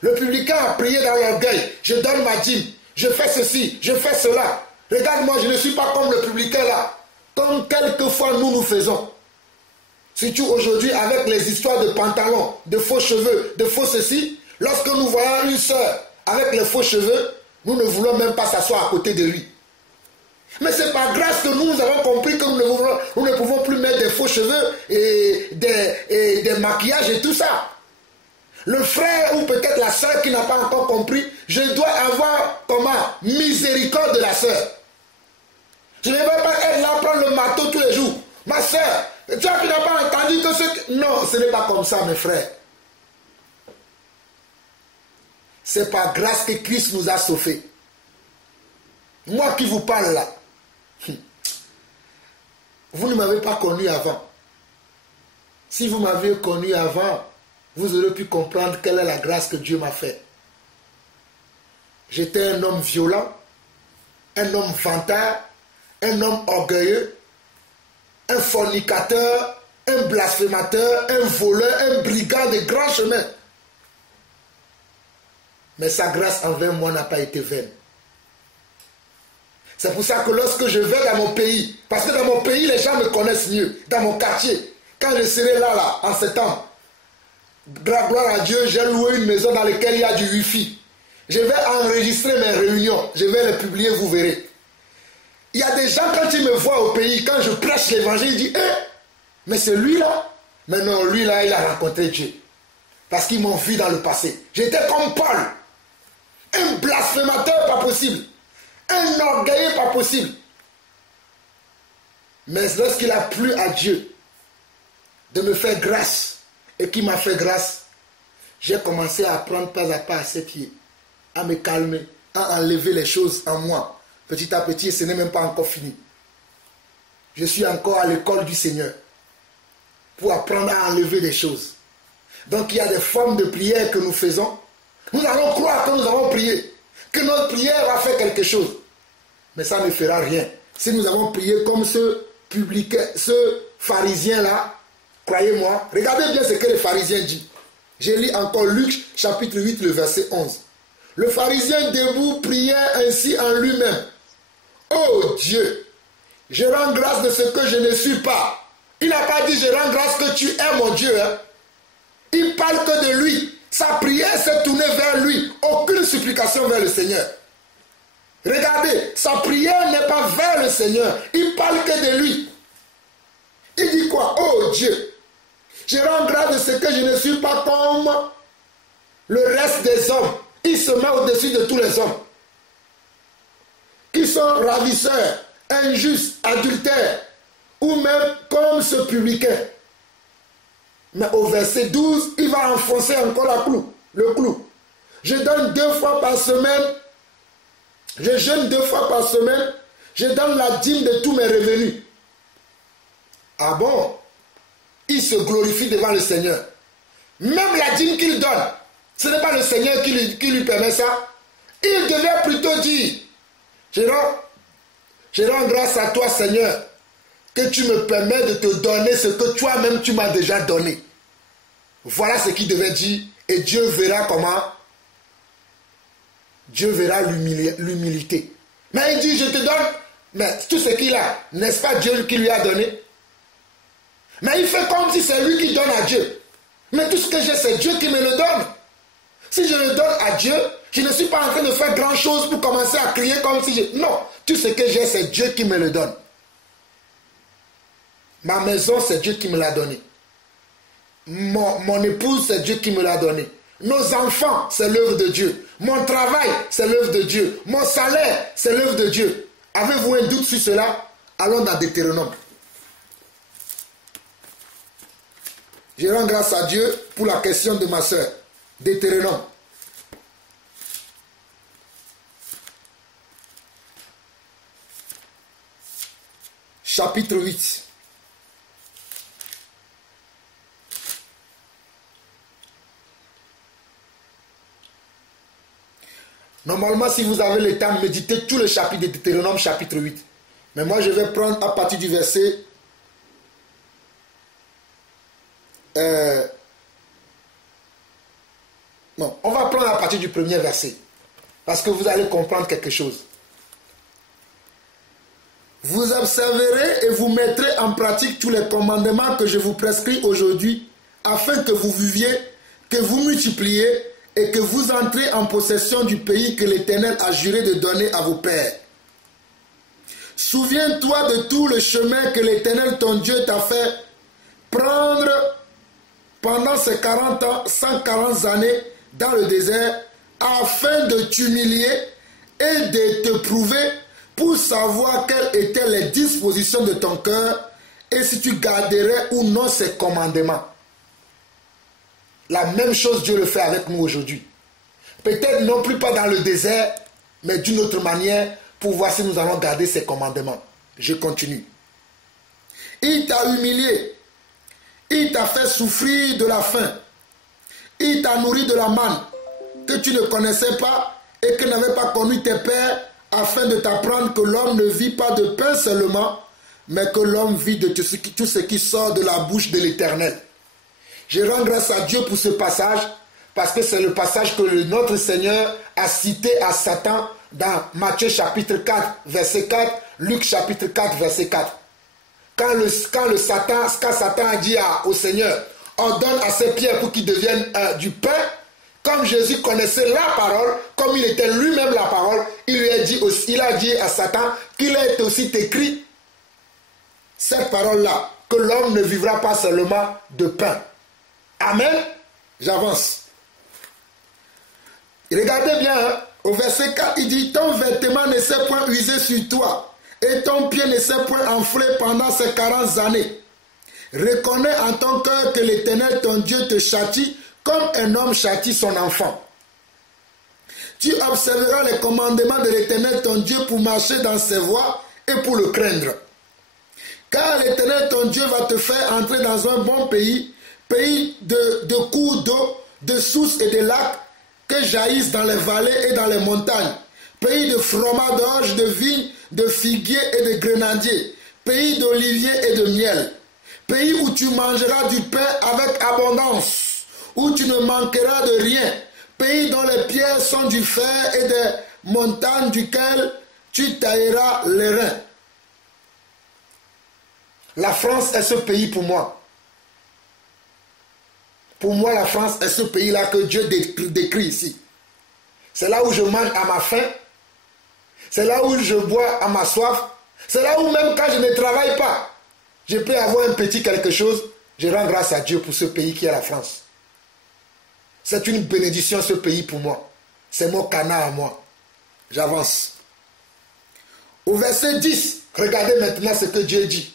Le publicain a prié dans l'orgueil. Je donne ma dîme, je fais ceci, je fais cela. Regarde-moi, je ne suis pas comme le publicain là, comme quelquefois nous faisons. Surtout aujourd'hui avec les histoires de pantalons, de faux cheveux, de faux ceci. Lorsque nous voyons une sœur avec les faux cheveux, nous ne voulons même pas s'asseoir à côté de lui. Mais c'est par grâce que nous avons compris que nous ne pouvons plus mettre des faux cheveux et des maquillages et tout ça. Le frère ou peut-être la sœur qui n'a pas encore compris, je dois avoir miséricorde de la sœur. Je ne vais pas être là prendre le marteau tous les jours. Ma sœur, tu n'as pas entendu que ce... Non, ce n'est pas comme ça, mes frères. C'est par grâce que Christ nous a sauvés. Moi qui vous parle là, vous ne m'avez pas connu avant. Si vous m'avez connu avant, vous aurez pu comprendre quelle est la grâce que Dieu m'a faite. J'étais un homme violent, un homme vantard, un homme orgueilleux, un fornicateur, un blasphémateur, un voleur, un brigand de grand chemin. Mais sa grâce envers moi n'a pas été vaine. C'est pour ça que lorsque je vais dans mon pays, parce que dans mon pays, les gens me connaissent mieux, dans mon quartier, quand je serai là, en septembre, gloire à Dieu, j'ai loué une maison dans laquelle il y a du Wi-Fi. Je vais enregistrer mes réunions, je vais les publier, vous verrez. Il y a des gens, quand ils me voient au pays, quand je prêche l'évangile, ils disent, mais c'est lui là? Mais non, lui là, il a rencontré Dieu. Parce qu'ils m'ont vu dans le passé. J'étais comme Paul. Un blasphémateur, pas possible. Un orgueilleux, pas possible. Mais lorsqu'il a plu à Dieu de me faire grâce, et qu'il m'a fait grâce, j'ai commencé à prendre pas à pas à ses pieds, à me calmer, à enlever les choses en moi. Petit à petit, ce n'est même pas encore fini. Je suis encore à l'école du Seigneur pour apprendre à enlever les choses. Donc il y a des formes de prière que nous faisons Nous allons croire que nous avons prié, que notre prière va faire quelque chose. Mais ça ne fera rien. Si nous avons prié comme ce pharisien-là, croyez-moi, regardez bien ce que le pharisien dit. Je lis encore Luc chapitre 8, le verset 11. Le pharisien debout priait ainsi en lui-même. Oh Dieu, je rends grâce de ce que je ne suis pas. Il n'a pas dit je rends grâce que tu es mon Dieu. Hein? Il parle que de lui. Sa prière s'est tournée vers lui. Aucune supplication vers le Seigneur. Regardez, sa prière n'est pas vers le Seigneur. Il parle que de lui. Il dit quoi? Oh Dieu, je rends grâce de ce que je ne suis pas comme le reste des hommes. Il se met au-dessus de tous les hommes. Qui sont ravisseurs, injustes, adultères, ou même comme ce publicain. Mais au verset 12, il va enfoncer encore le clou. Je donne 2 fois par semaine, je jeûne 2 fois par semaine, je donne la dîme de tous mes revenus. Ah bon? Il se glorifie devant le Seigneur. Même la dîme qu'il donne, ce n'est pas le Seigneur qui lui permet ça. Il devait plutôt dire, je rends grâce à toi Seigneur, que tu me permets de te donner ce que toi-même tu m'as déjà donné. Voilà ce qu'il devait dire. Et Dieu verra comment. Dieu verra l'humilité. Mais il dit, je te donne, mais tout ce qu'il a, n'est-ce pas Dieu qui lui a donné? Mais il fait comme si c'est lui qui donne à Dieu. Mais tout ce que j'ai, c'est Dieu qui me le donne. Si je le donne à Dieu, je ne suis pas en train de faire grand chose pour commencer à crier comme si je... Non, tout ce que j'ai, c'est Dieu qui me le donne. Ma maison, c'est Dieu qui me l'a donné. Mon épouse, c'est Dieu qui me l'a donné. Nos enfants, c'est l'œuvre de Dieu. Mon travail, c'est l'œuvre de Dieu. Mon salaire, c'est l'œuvre de Dieu. Avez-vous un doute sur cela? Allons dans Deutéronome. Je rends grâce à Dieu pour la question de ma soeur. Deutéronome. Chapitre 8. Normalement, si vous avez le temps, méditez tout le chapitre de Deutéronome, chapitre 8. Mais moi, je vais prendre à partir du verset... Non, on va prendre à partir du premier verset. Parce que vous allez comprendre quelque chose. Vous observerez et vous mettrez en pratique tous les commandements que je vous prescris aujourd'hui, afin que vous viviez, que vous multipliez et que vous entrez en possession du pays que l'Éternel a juré de donner à vos pères. Souviens-toi de tout le chemin que l'Éternel ton Dieu t'a fait prendre pendant ces 40 ans, 140 années dans le désert, afin de t'humilier et de te prouver pour savoir quelles étaient les dispositions de ton cœur et si tu garderais ou non ses commandements. La même chose Dieu le fait avec nous aujourd'hui. Peut-être non plus pas dans le désert, mais d'une autre manière pour voir si nous allons garder ses commandements. Je continue. Il t'a humilié. Il t'a fait souffrir de la faim. Il t'a nourri de la manne que tu ne connaissais pas et que n'avaient pas connu tes pères, afin de t'apprendre que l'homme ne vit pas de pain seulement, mais que l'homme vit de tout ce qui sort de la bouche de l'Éternel. Je rends grâce à Dieu pour ce passage, parce que c'est le passage que notre Seigneur a cité à Satan dans Matthieu chapitre 4, verset 4, Luc chapitre 4, verset 4. Quand Satan a dit au Seigneur, ordonne à ces pierres pour qu'ils deviennent du pain, comme Jésus connaissait la parole, comme il était lui-même la parole, il a dit à Satan qu'il est aussi écrit cette parole-là, que l'homme ne vivra pas seulement de pain. Amen. J'avance. Regardez bien, hein, au verset 4, il dit, ton vêtement ne s'est point usé sur toi, et ton pied ne s'est point enflé pendant ces 40 années. Reconnais en ton cœur que l'Éternel, ton Dieu, te châtie comme un homme châtie son enfant. Tu observeras les commandements de l'Éternel, ton Dieu, pour marcher dans ses voies et pour le craindre. Car l'Éternel, ton Dieu, va te faire entrer dans un bon pays, pays de cours d'eau, de sources et de lacs, que jaillissent dans les vallées et dans les montagnes, pays de froment, d'orge, de vignes, de figuiers et de grenadiers, pays d'oliviers et de miel, pays où tu mangeras du pain avec abondance, où tu ne manqueras de rien, pays dont les pierres sont du fer et des montagnes duquel tu tailleras les reins. La France est ce pays pour moi. Pour moi, la France est ce pays-là que Dieu décrit ici. C'est là où je mange à ma faim. C'est là où je bois à ma soif. C'est là où même quand je ne travaille pas, je peux avoir un petit quelque chose. Je rends grâce à Dieu pour ce pays qui est la France. C'est une bénédiction ce pays pour moi. C'est mon Canaan à moi. J'avance. Au verset 10, regardez maintenant ce que Dieu dit.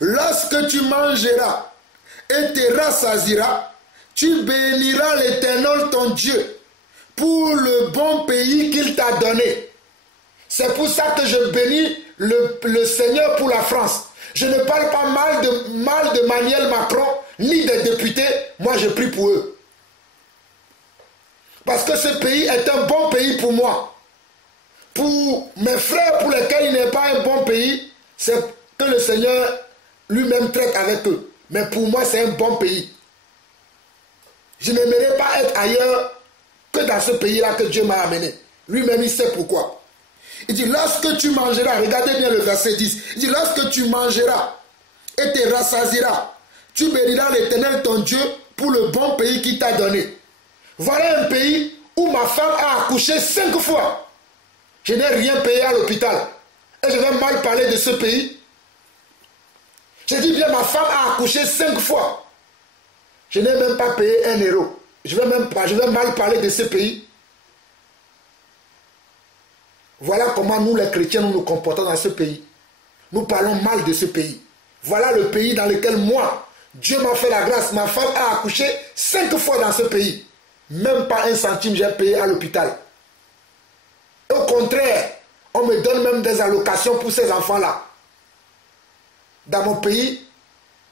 Lorsque tu mangeras et te rassasieras, tu béniras l'Éternel ton Dieu pour le bon pays qu'il t'a donné. C'est pour ça que je bénis le Seigneur pour la France. Je ne parle pas mal de Emmanuel Macron ni des députés. Moi, je prie pour eux. Parce que ce pays est un bon pays pour moi. Pour mes frères pour lesquels il n'est pas un bon pays, c'est que le Seigneur lui-même traite avec eux. Mais pour moi, c'est un bon pays. Je n'aimerais pas être ailleurs que dans ce pays-là que Dieu m'a amené. Lui-même, il sait pourquoi. Il dit, lorsque tu mangeras, regardez bien le verset 10, il dit, lorsque tu mangeras et te rassasieras, tu béniras l'Éternel ton Dieu pour le bon pays qu'il t'a donné. Voilà un pays où ma femme a accouché 5 fois. Je n'ai rien payé à l'hôpital. Et je vais mal parler de ce pays. Je dis bien, ma femme a accouché 5 fois. Je n'ai même pas payé 1 euro. Je vais mal parler de ce pays. Voilà comment nous les chrétiens nous comportons dans ce pays. Nous parlons mal de ce pays. Voilà le pays dans lequel moi, Dieu m'a fait la grâce. Ma femme a accouché 5 fois dans ce pays. Même pas 1 centime j'ai payé à l'hôpital. Au contraire, on me donne même des allocations pour ces enfants-là. Dans mon pays,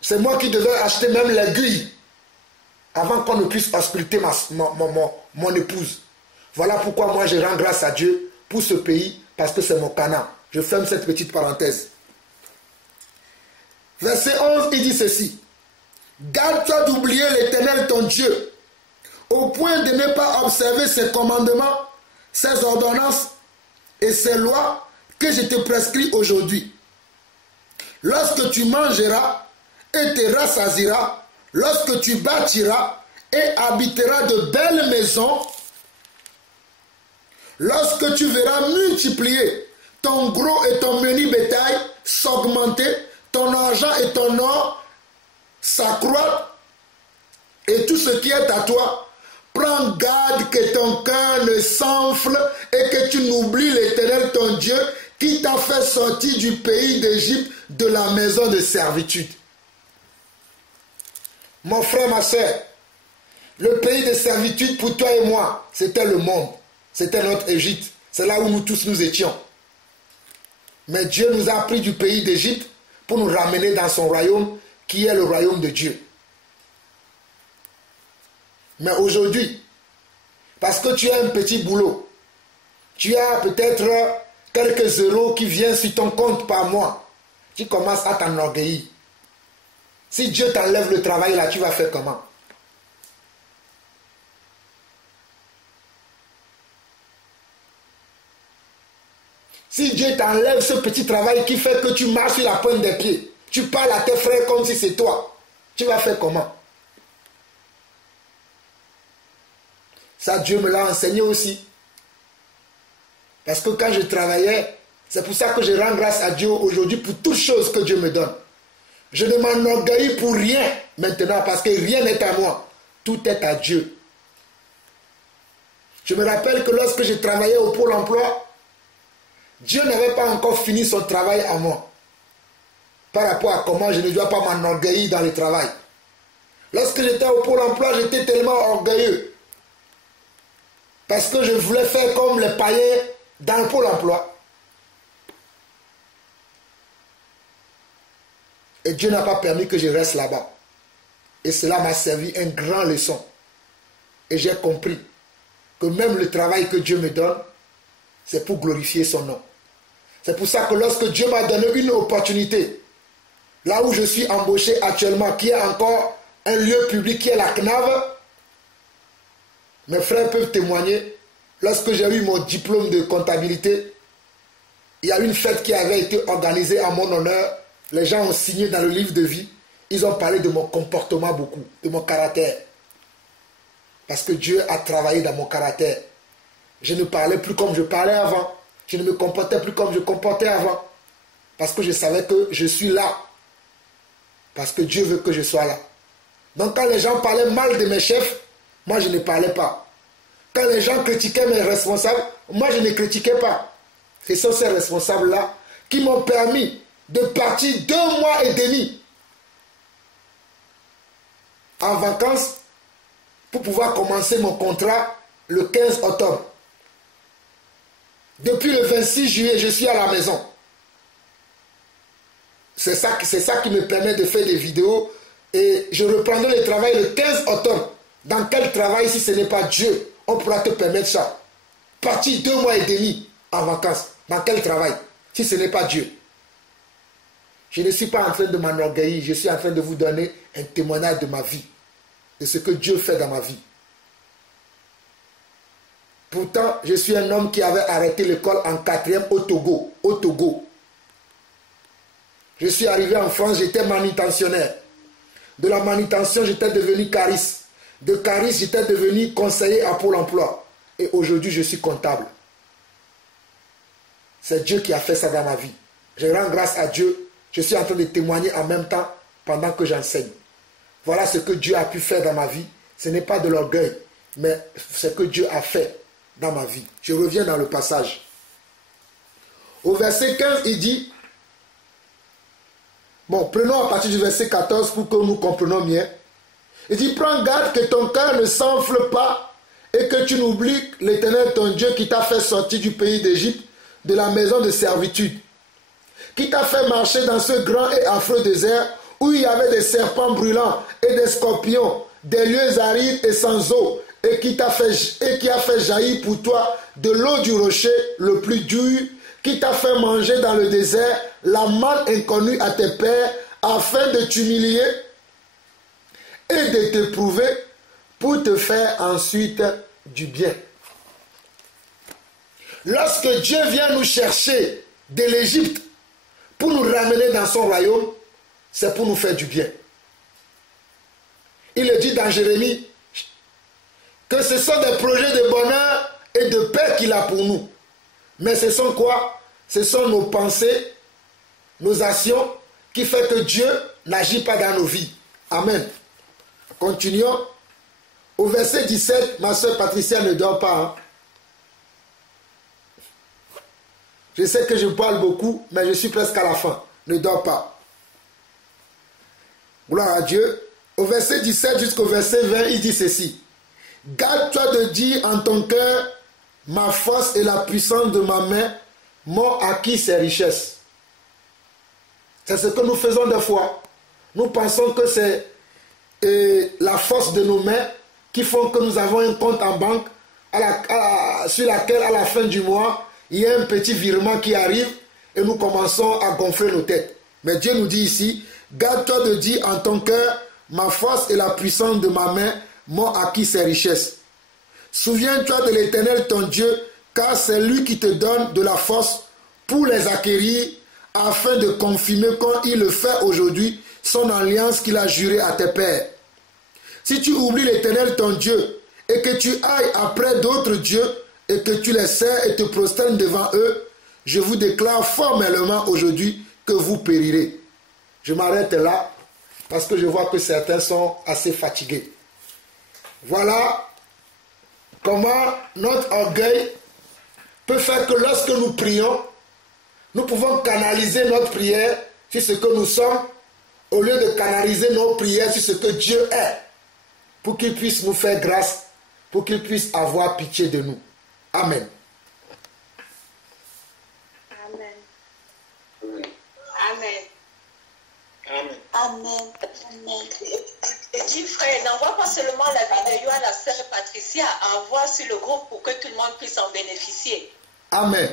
c'est moi qui devais acheter même l'aiguille avant qu'on ne puisse ausculter mon épouse. Voilà pourquoi moi je rends grâce à Dieu pour ce pays, parce que c'est mon Canaan. Je ferme cette petite parenthèse. Verset 11, il dit ceci. Garde-toi d'oublier l'Éternel ton Dieu, au point de ne pas observer ses commandements, ses ordonnances et ses lois que je te prescris aujourd'hui. Lorsque tu mangeras et te rassasieras, lorsque tu bâtiras et habiteras de belles maisons, lorsque tu verras multiplier ton gros et ton menu bétail s'augmenter, ton argent et ton or s'accroître, et tout ce qui est à toi, prends garde que ton cœur ne s'enfle et que tu n'oublies l'Éternel ton Dieu qui t'a fait sortir du pays d'Égypte, de la maison de servitude. Mon frère, ma soeur, le pays de servitude pour toi et moi, c'était le monde. C'était notre Égypte. C'est là où nous tous nous étions. Mais Dieu nous a pris du pays d'Égypte pour nous ramener dans son royaume, qui est le royaume de Dieu. Mais aujourd'hui, parce que tu as un petit boulot, tu as peut-être quelques euros qui viennent sur ton compte par mois, tu commences à t'enorgueillir. Si Dieu t'enlève le travail là, tu vas faire comment? Si Dieu t'enlève ce petit travail qui fait que tu marches sur la pointe des pieds, tu parles à tes frères comme si c'est toi, tu vas faire comment? Ça, Dieu me l'a enseigné aussi. Parce que quand je travaillais, c'est pour ça que je rends grâce à Dieu aujourd'hui pour toutes choses que Dieu me donne. Je ne m'enorgueillis pour rien maintenant parce que rien n'est à moi. Tout est à Dieu. Je me rappelle que lorsque je travaillais au Pôle emploi, Dieu n'avait pas encore fini son travail à moi. Par rapport à comment je ne dois pas m'enorgueillir dans le travail. Lorsque j'étais au Pôle emploi, j'étais tellement orgueilleux. Parce que je voulais faire comme les païens dans le Pôle emploi. Et Dieu n'a pas permis que je reste là-bas. Et cela m'a servi une grande leçon. Et j'ai compris que même le travail que Dieu me donne, c'est pour glorifier son nom. C'est pour ça que lorsque Dieu m'a donné une opportunité, là où je suis embauché actuellement, qui est encore un lieu public, qui est la CNAV, mes frères peuvent témoigner, lorsque j'ai eu mon diplôme de comptabilité, il y a une fête qui avait été organisée à mon honneur. Les gens ont signé dans le livre de vie. Ils ont parlé de mon comportement beaucoup, de mon caractère. Parce que Dieu a travaillé dans mon caractère. Je ne parlais plus comme je parlais avant. Je ne me comportais plus comme je comportais avant. Parce que je savais que je suis là. Parce que Dieu veut que je sois là. Donc quand les gens parlaient mal de mes chefs, moi je ne parlais pas. Quand les gens critiquaient mes responsables, moi je ne critiquais pas. Ce sont ces responsables-là qui m'ont permis de partir 2 mois et demi en vacances pour pouvoir commencer mon contrat le 15 octobre. Depuis le 26 juillet, je suis à la maison. C'est ça qui me permet de faire des vidéos et je reprendrai le travail le 15 octobre. Dans quel travail, si ce n'est pas Dieu, on pourra te permettre ça? Partir 2 mois et demi en vacances. Dans quel travail, si ce n'est pas Dieu? Je ne suis pas en train de m'enorgueillir, je suis en train de vous donner un témoignage de ma vie, de ce que Dieu fait dans ma vie. Pourtant, je suis un homme qui avait arrêté l'école en 4e au Togo. Au Togo. Je suis arrivé en France, j'étais manutentionnaire. De la manutention, j'étais devenu cariste. De cariste, j'étais devenu conseiller à Pôle emploi. Et aujourd'hui, je suis comptable. C'est Dieu qui a fait ça dans ma vie. Je rends grâce à Dieu. Je suis en train de témoigner en même temps pendant que j'enseigne. Voilà ce que Dieu a pu faire dans ma vie. Ce n'est pas de l'orgueil, mais ce que Dieu a fait dans ma vie. Je reviens dans le passage. Au verset 15, il dit, bon, prenons à partir du verset 14 pour que nous comprenions bien. Il dit, prends garde que ton cœur ne s'enfle pas et que tu n'oublies l'Éternel ton Dieu qui t'a fait sortir du pays d'Égypte, de la maison de servitude, qui t'a fait marcher dans ce grand et affreux désert où il y avait des serpents brûlants et des scorpions, des lieux arides et sans eau, et qui a fait jaillir pour toi de l'eau du rocher le plus dur, qui t'a fait manger dans le désert la manne inconnue à tes pères, afin de t'humilier et de t'éprouver pour te faire ensuite du bien. Lorsque Dieu vient nous chercher de l'Égypte pour nous ramener dans son royaume, c'est pour nous faire du bien. Il le dit dans Jérémie que ce sont des projets de bonheur et de paix qu'il a pour nous. Mais ce sont quoi? Ce sont nos pensées, nos actions qui font que Dieu n'agit pas dans nos vies. Amen. Continuons. Au verset 17, ma soeur Patricia ne dort pas. Hein? Je sais que je parle beaucoup, mais je suis presque à la fin. Ne dors pas. Gloire à Dieu. Au verset 17 jusqu'au verset 20, il dit ceci. Garde-toi de dire en ton cœur, ma force et la puissance de ma main m'ont acquis ces richesses. C'est ce que nous faisons des fois. Nous pensons que c'est la force de nos mains qui font que nous avons un compte en banque sur laquelle à la fin du mois, il y a un petit virement qui arrive et nous commençons à gonfler nos têtes. Mais Dieu nous dit ici, garde-toi de dire en ton cœur, ma force et la puissance de ma main m'ont acquis ces richesses. Souviens-toi de l'Éternel ton Dieu, car c'est lui qui te donne de la force pour les acquérir, afin de confirmer comme il le fait aujourd'hui son alliance qu'il a jurée à tes pères. Si tu oublies l'Éternel ton Dieu et que tu ailles après d'autres dieux et que tu les sers et te prosternes devant eux, je vous déclare formellement aujourd'hui que vous périrez. Je m'arrête là parce que je vois que certains sont assez fatigués. Voilà comment notre orgueil peut faire que lorsque nous prions, nous pouvons canaliser notre prière sur ce que nous sommes au lieu de canaliser nos prières sur ce que Dieu est, pour qu'il puisse nous faire grâce, pour qu'il puisse avoir pitié de nous. Amen. Amen. Amen. Amen. Amen. dis frère, n'envoie pas seulement la vidéo à la sœur Patricia, envoie sur le groupe pour que tout le monde puisse en bénéficier. Amen.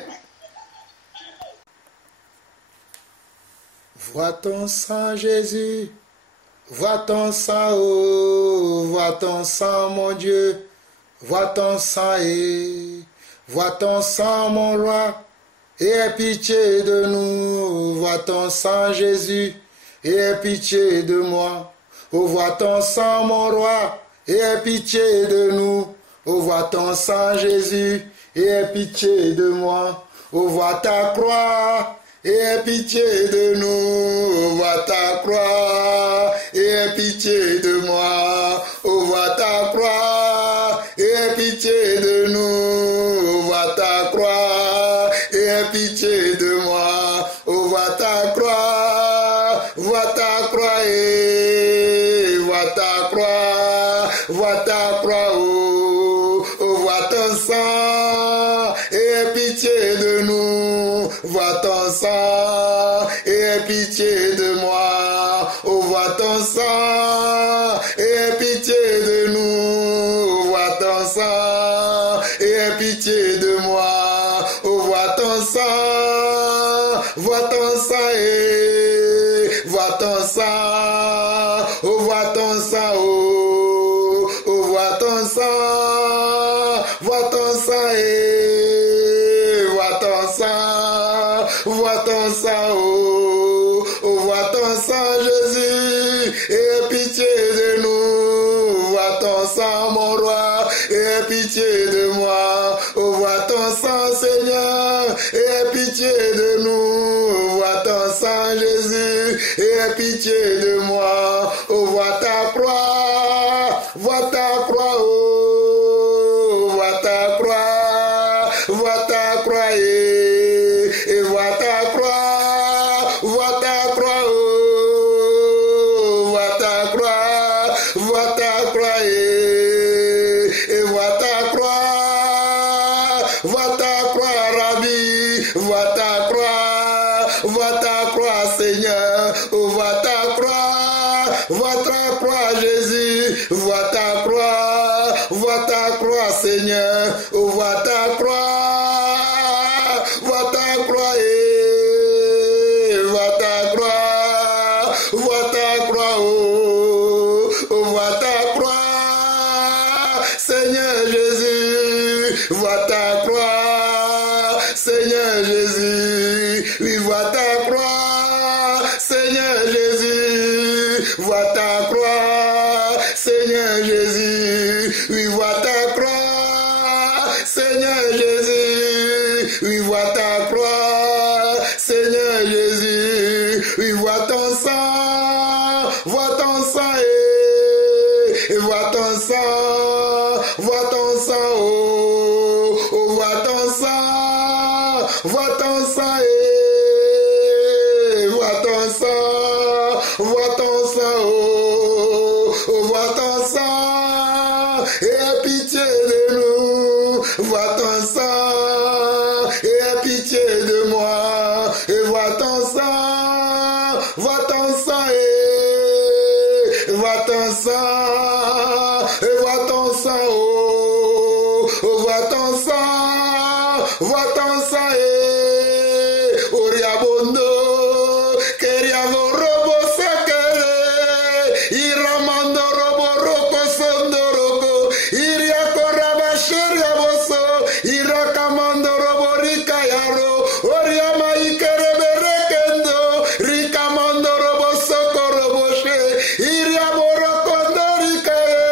Vois ton sang, Jésus. Vois ton sang, oh. Vois ton sang, mon Dieu. Vois ton sang, vois ton sang, mon roi. Et aie pitié de nous. Vois ton sang, Jésus. Et aie pitié de moi. Oh, vois ton sang, mon roi. Et aie pitié de nous. Oh, vois ton sang, Jésus. Et aie pitié de moi. Oh, vois ta croix. Et aie pitié de nous, vois ta croix, et aie pitié de moi, oh vois ta croix, et aie pitié de nous, vois ta croix, et aie pitié de moi, oh vois ta croix, et vois ta croix, oh vois ton sang, et aie pitié de nous, vois ton sang, et aie pitié de moi, oh vois ton sang, et aie pitié de nous, vois ton sang, et aie pitié de moi, oh vois ton sang, et vois ton sang, oh vois ton sang, oh vois ton sang, et vois ton sang, oh vois ton sang, Jésus, et aie pitié de nous, vois ton sang, mon roi, et aie pitié de moi, oh vois ton sang, Seigneur, et aie pitié de nous, vois ton sang, Jésus, et aie pitié de moi, oh vois ta croix, oh vois ta croix, et vois ta croix, oh vois ta croix, et vois ta croix, Rabbi, vois ta croix, Seigneur, oh vois ta croix, Jésus, vois ta croix, Seigneur, oh vois ta croix, oh vois ta croix, Seigneur Jésus, vois ta croix, Seigneur Jésus, oui vois ta croix, Seigneur Jésus, vois ta croix, Seigneur Jésus, oui vois ta croix, Seigneur Jésus, oui vois ta croix, Seigneur Jésus, oui vois ton sang, et vois ton sang, oh vois ton sang, et vois ton sang, oh vois ton sang, et aie pitié de nous, vois ton sang, et aie pitié de moi, et vois ton sang, et vois ton sang, oh vois ton sang, Oriabondo, Keriavo Robo Sekere, Iramando Robo Roko Sondoroko, Iriako Rabasheria Boso, Irakamando Robo Rikayaro, Oriama Ikerebe Rekendo, Rikamando Robo Soko Roboshe, Iriamo Rokondo Rikaye,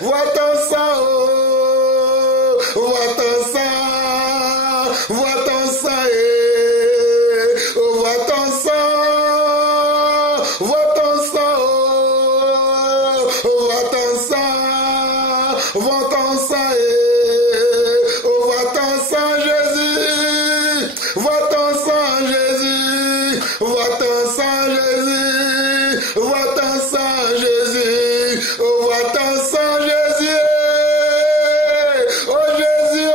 vois ton sang, vois ton sang, vois ton sang, oh vois ton sang, vois ton sang, oh vois ton sang, vois ton sang, oh vois ton sang, Jésus, vois ton sang, Jésus, vois ton sang, Jésus, vois ton sang, Jésus, oh vois ton sang, Jésus, oh Jésus,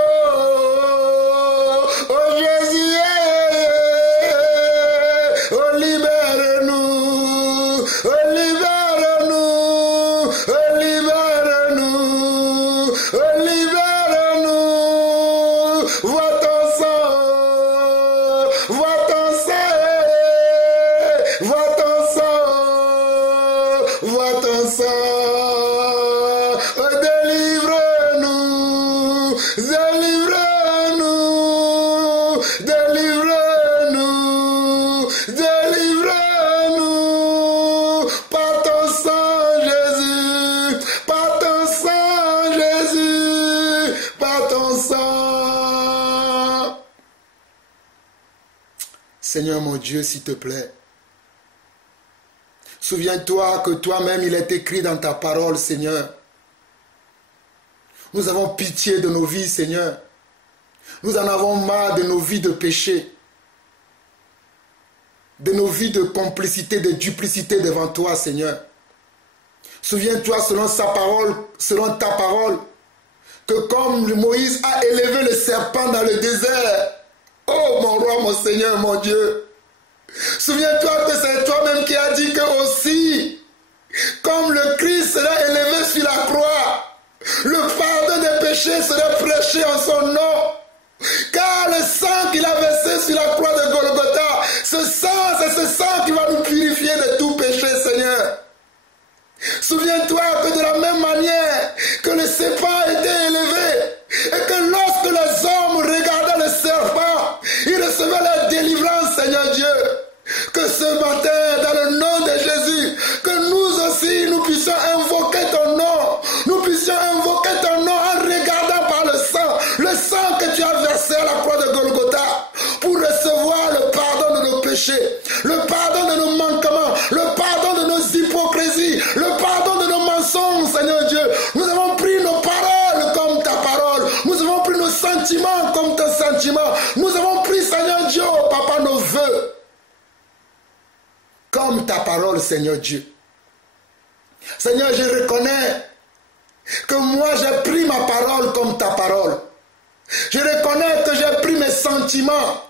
oh Jésus, oh libère-nous, vois ton sang. Délivre-nous, délivre-nous, délivre-nous, délivre-nous. Par ton sang, Jésus, par ton sang, Jésus, par ton sang. Seigneur mon Dieu, s'il te plaît, souviens-toi que toi-même, il est écrit dans ta parole, Seigneur. Nous avons pitié de nos vies, Seigneur. Nous en avons marre de nos vies de péché, de nos vies de complicité, de duplicité devant toi, Seigneur. Souviens-toi, selon sa parole, selon ta parole, que comme Moïse a élevé le serpent dans le désert, oh mon roi, mon Seigneur, mon Dieu, souviens-toi que c'est toi-même qui as dit que aussi, comme le Christ sera élevé sur la croix, le pardon des péchés sera prêché en son nom. Car le sang qu'il a versé sur la croix de Golgotha, ce sang, c'est ce sang qui va nous purifier de tout péché, Seigneur. Souviens-toi que de la même manière que le serpent était élevé, et que lorsque les hommes regardaient le serpent, ils recevaient la délivrance, Seigneur Dieu. Que ce matin, dans le nom de Jésus, que nous aussi, nous puissions invoquer ton nom. Nous puissions invoquer ton nom en regardant par le sang que tu as versé à la croix de Golgotha, pour recevoir le pardon de nos péchés, le pardon de nos manquements, le pardon de nos hypocrisies, le pardon de nos mensonges, Seigneur Dieu. Nous avons pris nos paroles comme ta parole. Nous avons pris nos sentiments comme tes sentiments. Nous avons pris, Seigneur Dieu, Papa, nos vœux comme ta parole, Seigneur Dieu. Seigneur, je reconnais que moi j'ai pris ma parole comme ta parole. Je reconnais que j'ai pris mes sentiments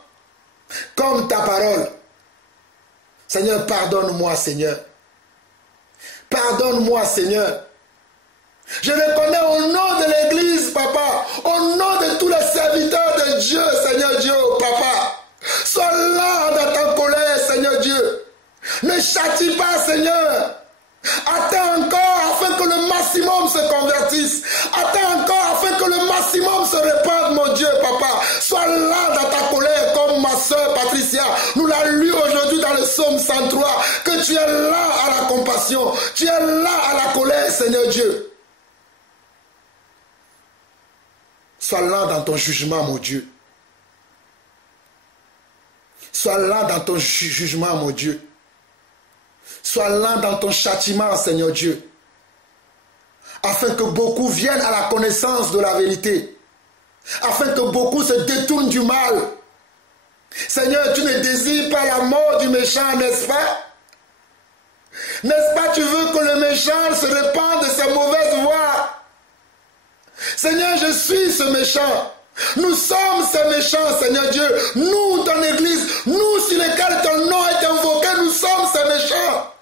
comme ta parole. Seigneur, pardonne-moi, Seigneur. Pardonne-moi, Seigneur. Je reconnais au nom de l'Église, Papa, au nom de tous les serviteurs de Dieu, Seigneur Dieu, Papa. Sois là dans ta colère, Seigneur Dieu. Ne châtie pas, Seigneur. Attends encore afin que le maximum se convertisse. Attends encore afin que le maximum se répande, mon Dieu, Papa. Sois là dans ta colère comme ma soeur Patricia. Nous l'a lu aujourd'hui dans le psaume 103. Que tu es là à la compassion. Tu es là à la colère, Seigneur Dieu. Sois là dans ton jugement, mon Dieu. Sois là dans ton jugement, mon Dieu. Sois là dans ton châtiment, Seigneur Dieu, afin que beaucoup viennent à la connaissance de la vérité, afin que beaucoup se détournent du mal. Seigneur, tu ne désires pas la mort du méchant, n'est-ce pas? N'est-ce pas, tu veux que le méchant se répande de ses mauvaises voies? Seigneur, je suis ce méchant. Nous sommes ces méchants, Seigneur Dieu. Nous, ton Église, nous sur lesquels ton nom est invoqué, nous sommes ces méchants.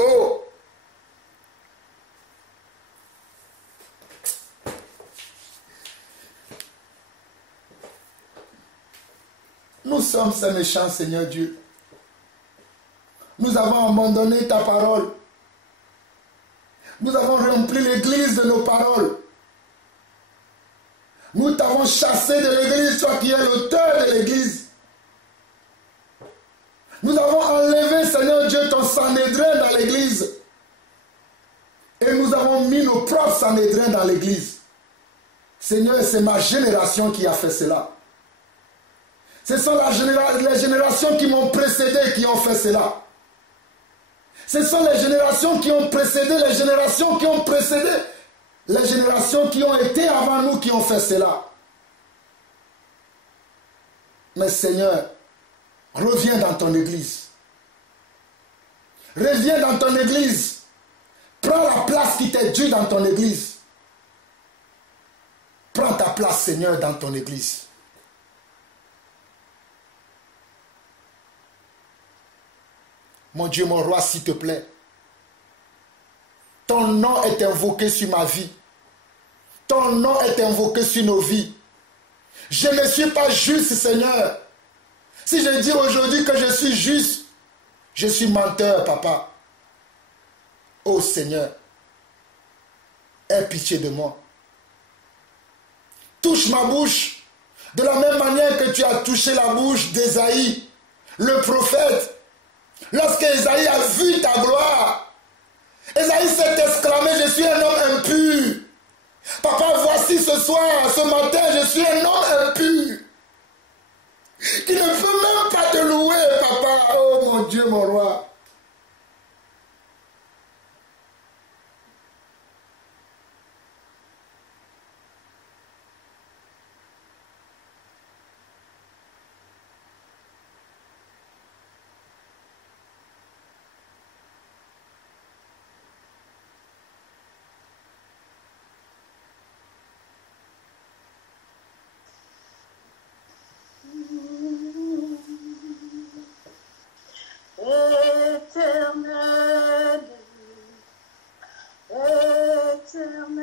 Oh! Nous sommes ces méchants, Seigneur Dieu. Nous avons abandonné ta parole. Nous avons rempli l'Église de nos paroles. Nous t'avons chassé de l'Église, toi qui es l'auteur de l'Église. Nous avons enlevé, Seigneur Dieu, ton Sanhédrin dans l'Église. Et nous avons mis nos propres Sanhédrins dans l'Église. Seigneur, c'est ma génération qui a fait cela. Ce sont les générations qui m'ont précédé qui ont fait cela. Ce sont les générations qui ont précédé, les générations qui ont précédé, les générations qui ont été avant nous qui ont fait cela. Mais Seigneur, reviens dans ton Église. Reviens dans ton Église. Prends la place qui t'est due dans ton Église. Prends ta place, Seigneur, dans ton Église. Mon Dieu, mon roi, s'il te plaît. Ton nom est invoqué sur ma vie. Ton nom est invoqué sur nos vies. Je ne suis pas juste, Seigneur. Si je dis aujourd'hui que je suis juste, je suis menteur, Papa. Ô Seigneur, aie pitié de moi. Touche ma bouche de la même manière que tu as touché la bouche d'Ésaïe, le prophète. Lorsque Ésaïe a vu ta gloire, Ésaïe s'est exclamé, je suis un homme impur. Papa, voici ce soir, ce matin, je suis un homme impur. Qui ne peut même pas te louer, papa. Oh mon Dieu, mon roi. Éternel, éternel,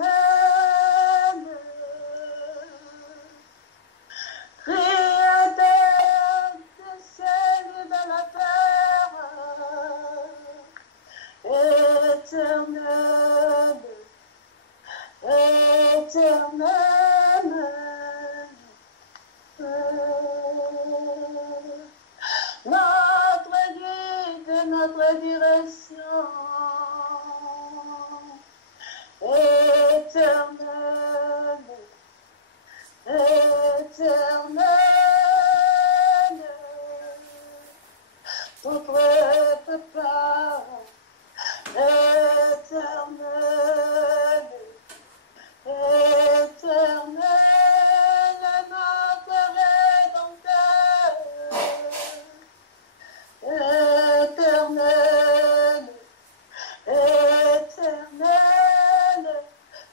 Créateur des ciels et de la terre, éternel, éternel, notre guide, notre direction, éternel, éternel, notre papa, éternel, éternel, notre rédempteur, éternel, éternel,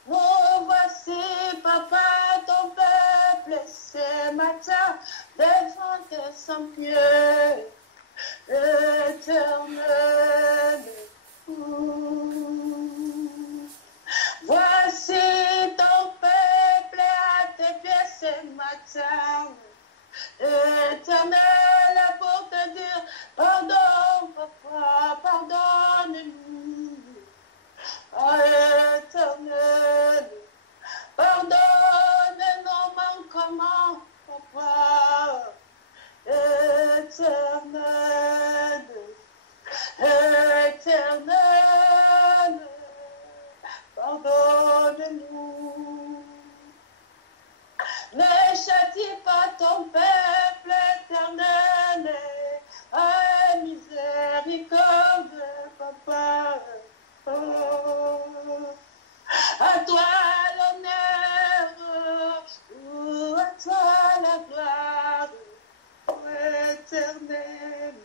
nous voici, papa, ton peuple, ce matin, devant tes saints pieds, éternel. Voici ton peuple à tes pieds ce matin, éternel, pour te dire, pardon, papa, pardonne-nous. Ah, éternel, pardonne nos manquements, papa, éternel, éternel, pardonne-nous. Ne châtie pas ton peuple, éternel, aie miséricorde, papa. Oh. À toi l'honneur, à toi la gloire, éternel,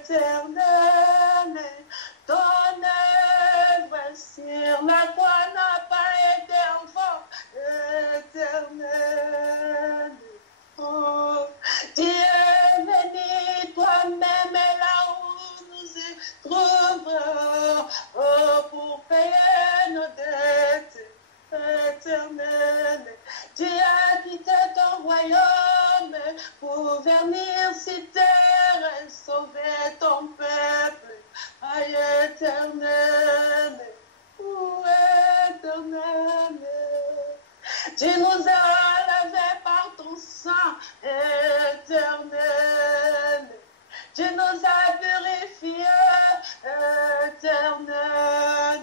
éternel, ton œuvre sur la croix n'a pas été en vain, éternel. Oh, tu es venu toi-même là où nous y trouvons, oh, pour payer nos dettes, éternel. Tu as quitté ton royaume pour venir sur terre et sauver ton peuple, aïe, éternel, oh, éternel. Tu nous as lavés par ton sang, éternel. Tu nous as purifiés, éternel.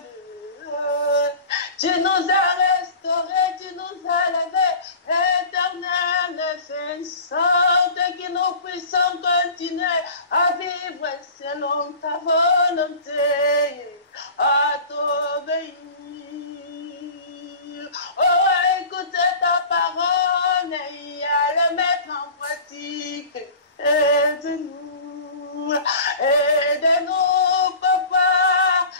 Tu nous as restaurés, tu nous as lavés, éternel. Fais une sorte que nous puissions continuer à vivre selon ta volonté, à t'obéir. Oh, écoutez ta parole et à le mettre en pratique. Aide-nous, aide-nous, papa,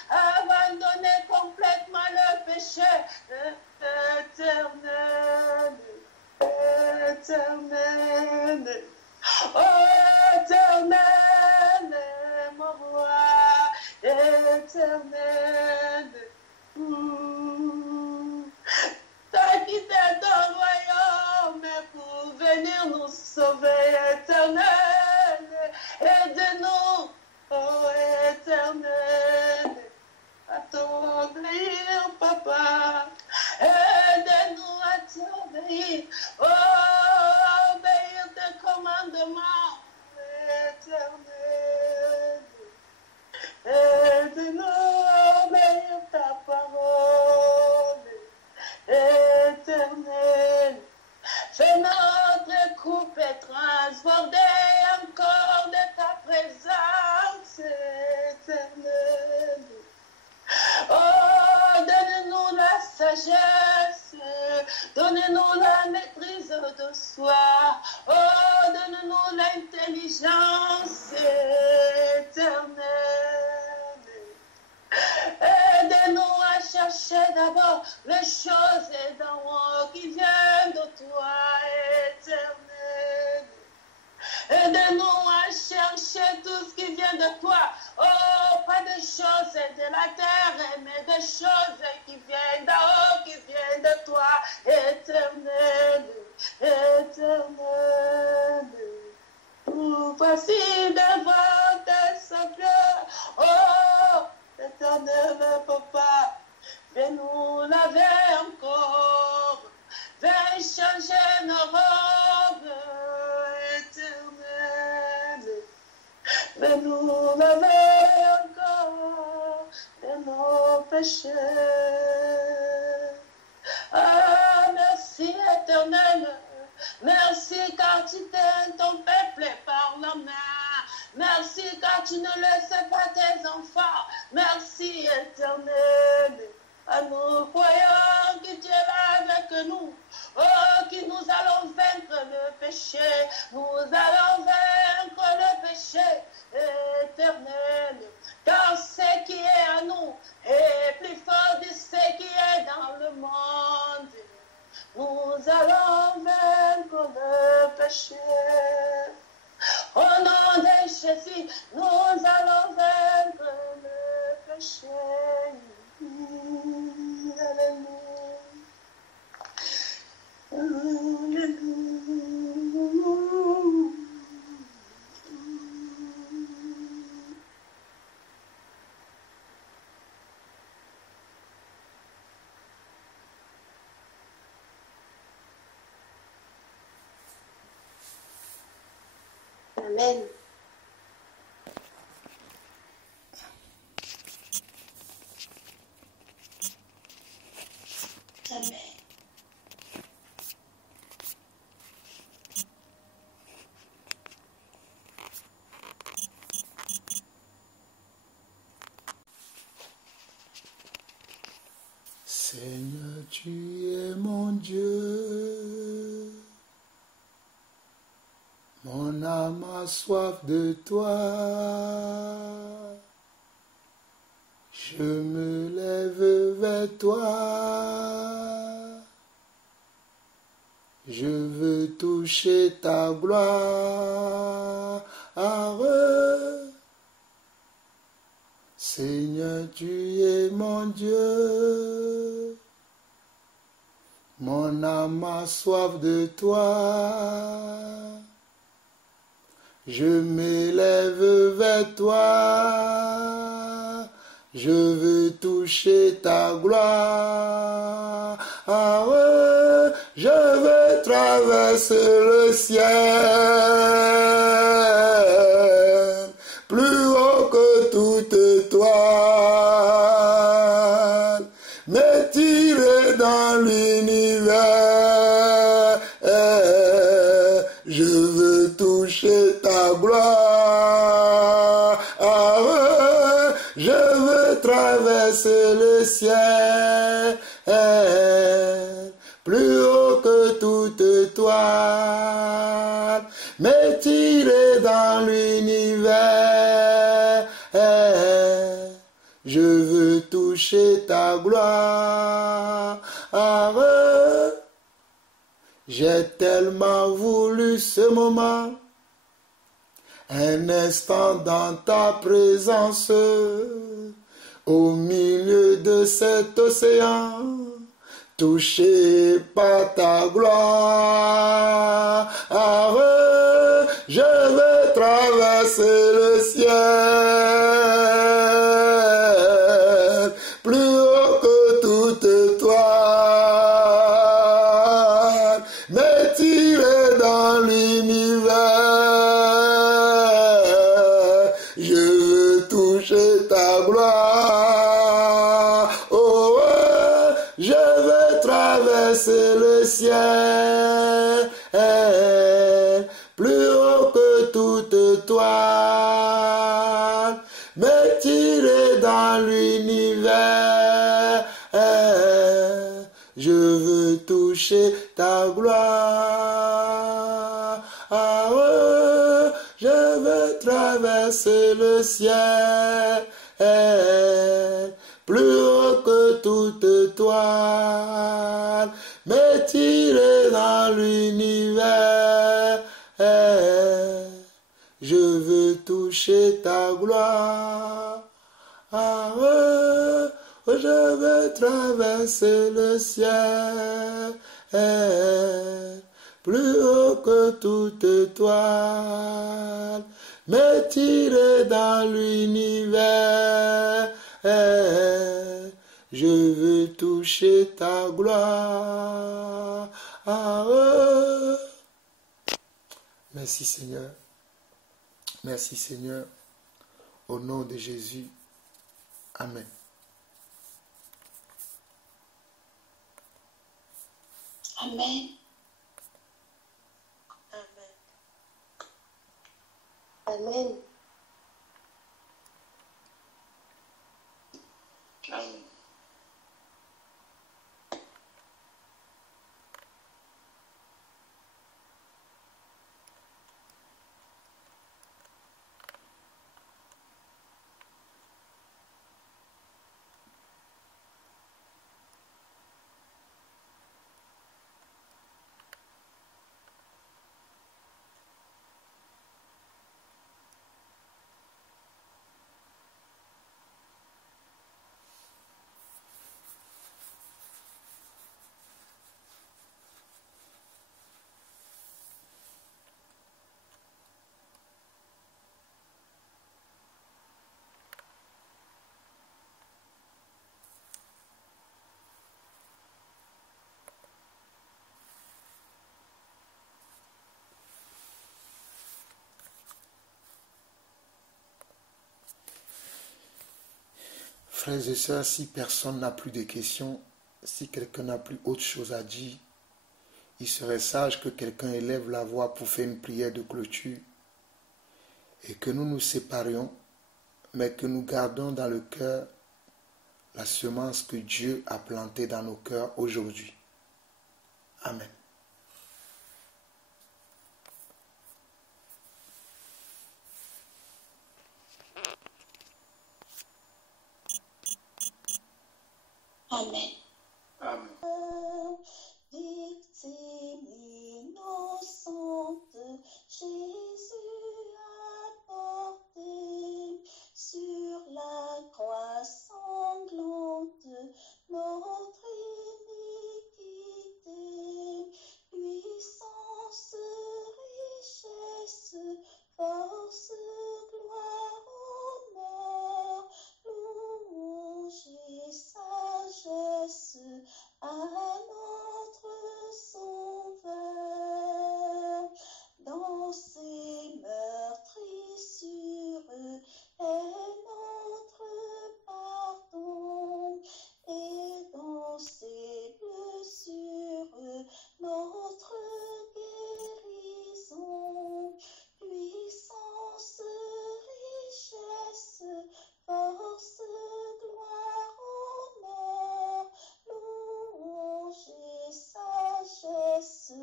à abandonner complètement le péché, éternel, éternel, oh, éternel, mon roi, éternel. T'as quitté ton royaume pour venir nous sauver, éternel. Aide-nous, oh, éternel. sagesse, donne-nous la maîtrise de soi, oh, donne-nous l'intelligence éternelle. Aide-nous à chercher d'abord les choses d'en haut qui viennent de toi, éternel. Aide-nous à chercher tout ce qui vient de toi. Oh, pas des choses de la terre, mais des choses qui viennent d'en haut, qui viennent de toi, éternel, éternel. Nous voici devant tes Seigneur. Oh, éternel papa, viens-nous laver encore, viens changer nos robes, éternel, viens-nous laver encore de nos péchés. Ah, merci éternel, merci car tu t'aimes ton peuple par la main. Merci car tu ne laisses pas tes enfants. Merci éternel. À nous croyons que tu es là avec nous. Oh, que nous allons vaincre le péché. Nous allons vaincre le péché éternel. Car ce qui est à nous est plus fort de ce qui est dans le monde. Nous allons vaincre le péché. Au nom de Jésus, nous allons vaincre le péché. Alléluia. Amen. Amen. Seigneur, tu es mon Dieu. Mon âme a soif de toi. Je me lève vers toi. Je veux toucher ta gloire. Seigneur, tu es mon Dieu. Mon âme a soif de toi. Je m'élève vers toi, je veux toucher ta gloire. Je veux traverser le ciel, plus haut que toute toile, m'étirer dans l'univers. Je veux toucher ta gloire. Je veux traverser le ciel, plus haut que toute toile, m'étirer dans l'univers. Je veux toucher ta gloire. J'ai tellement voulu ce moment, un instant dans ta présence, au milieu de cet océan, touché par ta gloire. Je veux traverser le ciel, plus haut que toute toile, m'étirer dans l'univers. Je veux toucher ta gloire. Oh, je veux traverser le ciel, plus haut que toute toile, m'étirer dans l'univers. toucher ta gloire. Je veux traverser le ciel, plus haut que toute toile, m'étirer dans l'univers. Je veux toucher ta gloire. Je veux traverser le ciel, plus haut que toute toile, m'étirer dans l'univers. Je veux toucher ta gloire. Merci Seigneur. Merci Seigneur. Au nom de Jésus. Amen. Amen. Amen. Amen. Frères et sœurs, si personne n'a plus de questions, si quelqu'un n'a plus autre chose à dire, il serait sage que quelqu'un élève la voix pour faire une prière de clôture et que nous nous séparions, mais que nous gardons dans le cœur la semence que Dieu a plantée dans nos cœurs aujourd'hui. Amen. Amen. Amen. Victime innocente, Jésus a porté sur la croix sanglante notre iniquité. Puissance, richesse, force, gloire, honneur, louange et sagesse à notre Sauveur. Dans ses meurtrissures est notre pardon, et dans ses blessures notre guérison. Puissance, richesse, force, gloire, honneur, louange et sagesse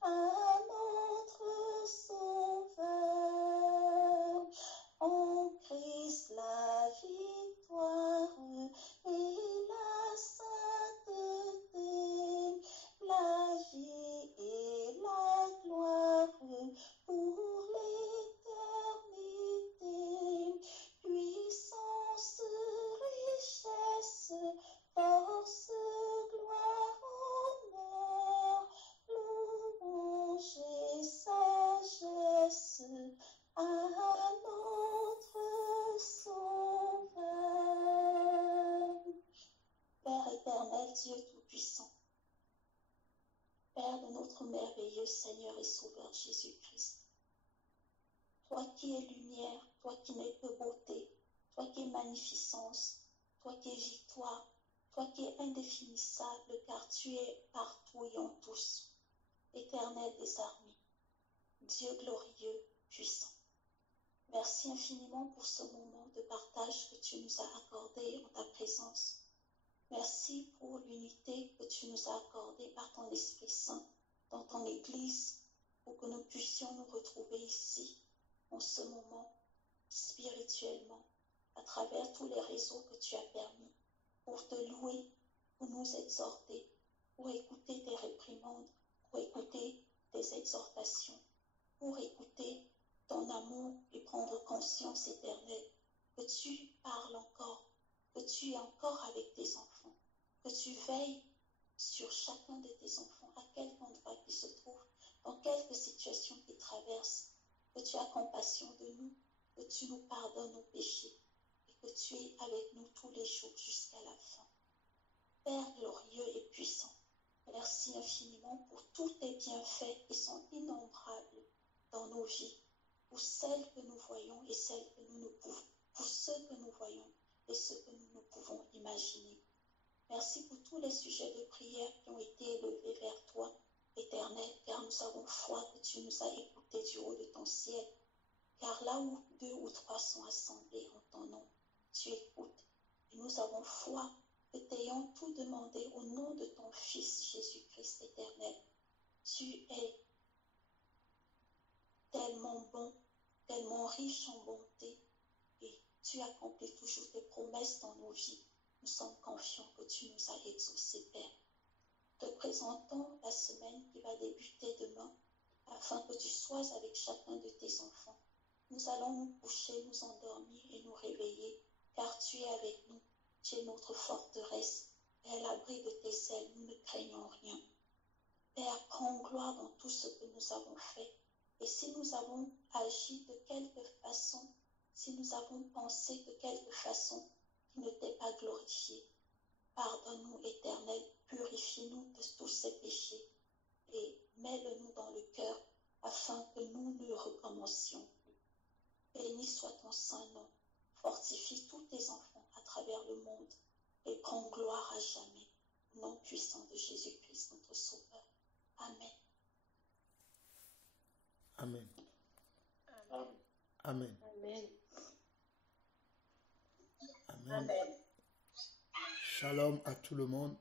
à notre Sauveur. En Christ la victoire et la sainteté, la vie et la gloire pour l'éternité. Puissance, richesse, force, gloire, honneur, louange et sagesse à notre Sauveur. Père éternel, Dieu Tout-Puissant, Père de notre merveilleux Seigneur et Sauveur Jésus-Christ, toi qui es lumière, toi qui n'es que beauté, toi qui es magnificence, toi qui es victoire, toi qui es indéfinissable, car tu es partout et en tous, Éternel des armées, Dieu glorieux, puissant. Merci infiniment pour ce moment de partage que tu nous as accordé en ta présence. Merci pour l'unité que tu nous as accordée par ton Esprit ton Église pour que nous puissions nous retrouver ici, en ce moment, spirituellement, à travers tous les réseaux que tu as permis, pour te louer, pour nous exhorter, pour écouter tes réprimandes, pour écouter tes exhortations, pour écouter ton amour et prendre conscience éternelle que tu parles encore, que tu es encore avec tes enfants, que tu veilles sur chacun de tes enfants, à quelque endroit qu'ils se trouvent, dans quelque situation qu'ils traversent, que tu as compassion de nous, que tu nous pardonnes nos péchés et que tu es avec nous tous les jours jusqu'à la fin. Père glorieux et puissant, merci infiniment pour tous tes bienfaits qui sont innombrables dans nos vies, pour celles que nous voyons et celles que nous ne pouvons, pour ceux que nous voyons et ceux que nous ne pouvons imaginer. Merci pour tous les sujets de prière qui ont été élevés vers toi, Éternel, car nous avons foi que tu nous as écoutés du haut de ton ciel. Car là où 2 ou 3 sont assemblés en ton nom, tu écoutes. Et nous avons foi que t'ayant tout demandé au nom de ton Fils Jésus-Christ éternel, tu es tellement bon, tellement riche en bonté, et tu accomplis toujours tes promesses dans nos vies. Nous sommes confiants que tu nous as exaucés, Père. Te présentons la semaine qui va débuter demain, afin que tu sois avec chacun de tes enfants. Nous allons nous coucher, nous endormir et nous réveiller, car tu es avec nous, tu es notre forteresse, et à l'abri de tes ailes, nous ne craignons rien. Père, prends gloire dans tout ce que nous avons fait, et si nous avons agi de quelque façon, si nous avons pensé de quelque façon qui ne t'est pas glorifié, pardonne-nous, Éternel, purifie-nous de tous ces péchés, et mets-le-nous dans le cœur, afin que nous ne recommencions. Béni soit ton saint nom, fortifie tous tes enfants à travers le monde et prends gloire à jamais, au nom puissant de Jésus-Christ, notre Sauveur. Amen. Amen. Amen. Amen. Amen. Amen. Amen. Shalom à tout le monde.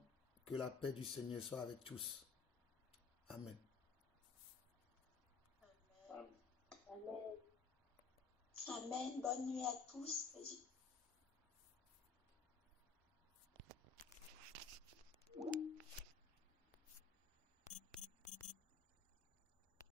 Que la paix du Seigneur soit avec tous. Amen. Amen. Amen. Bonne nuit à tous.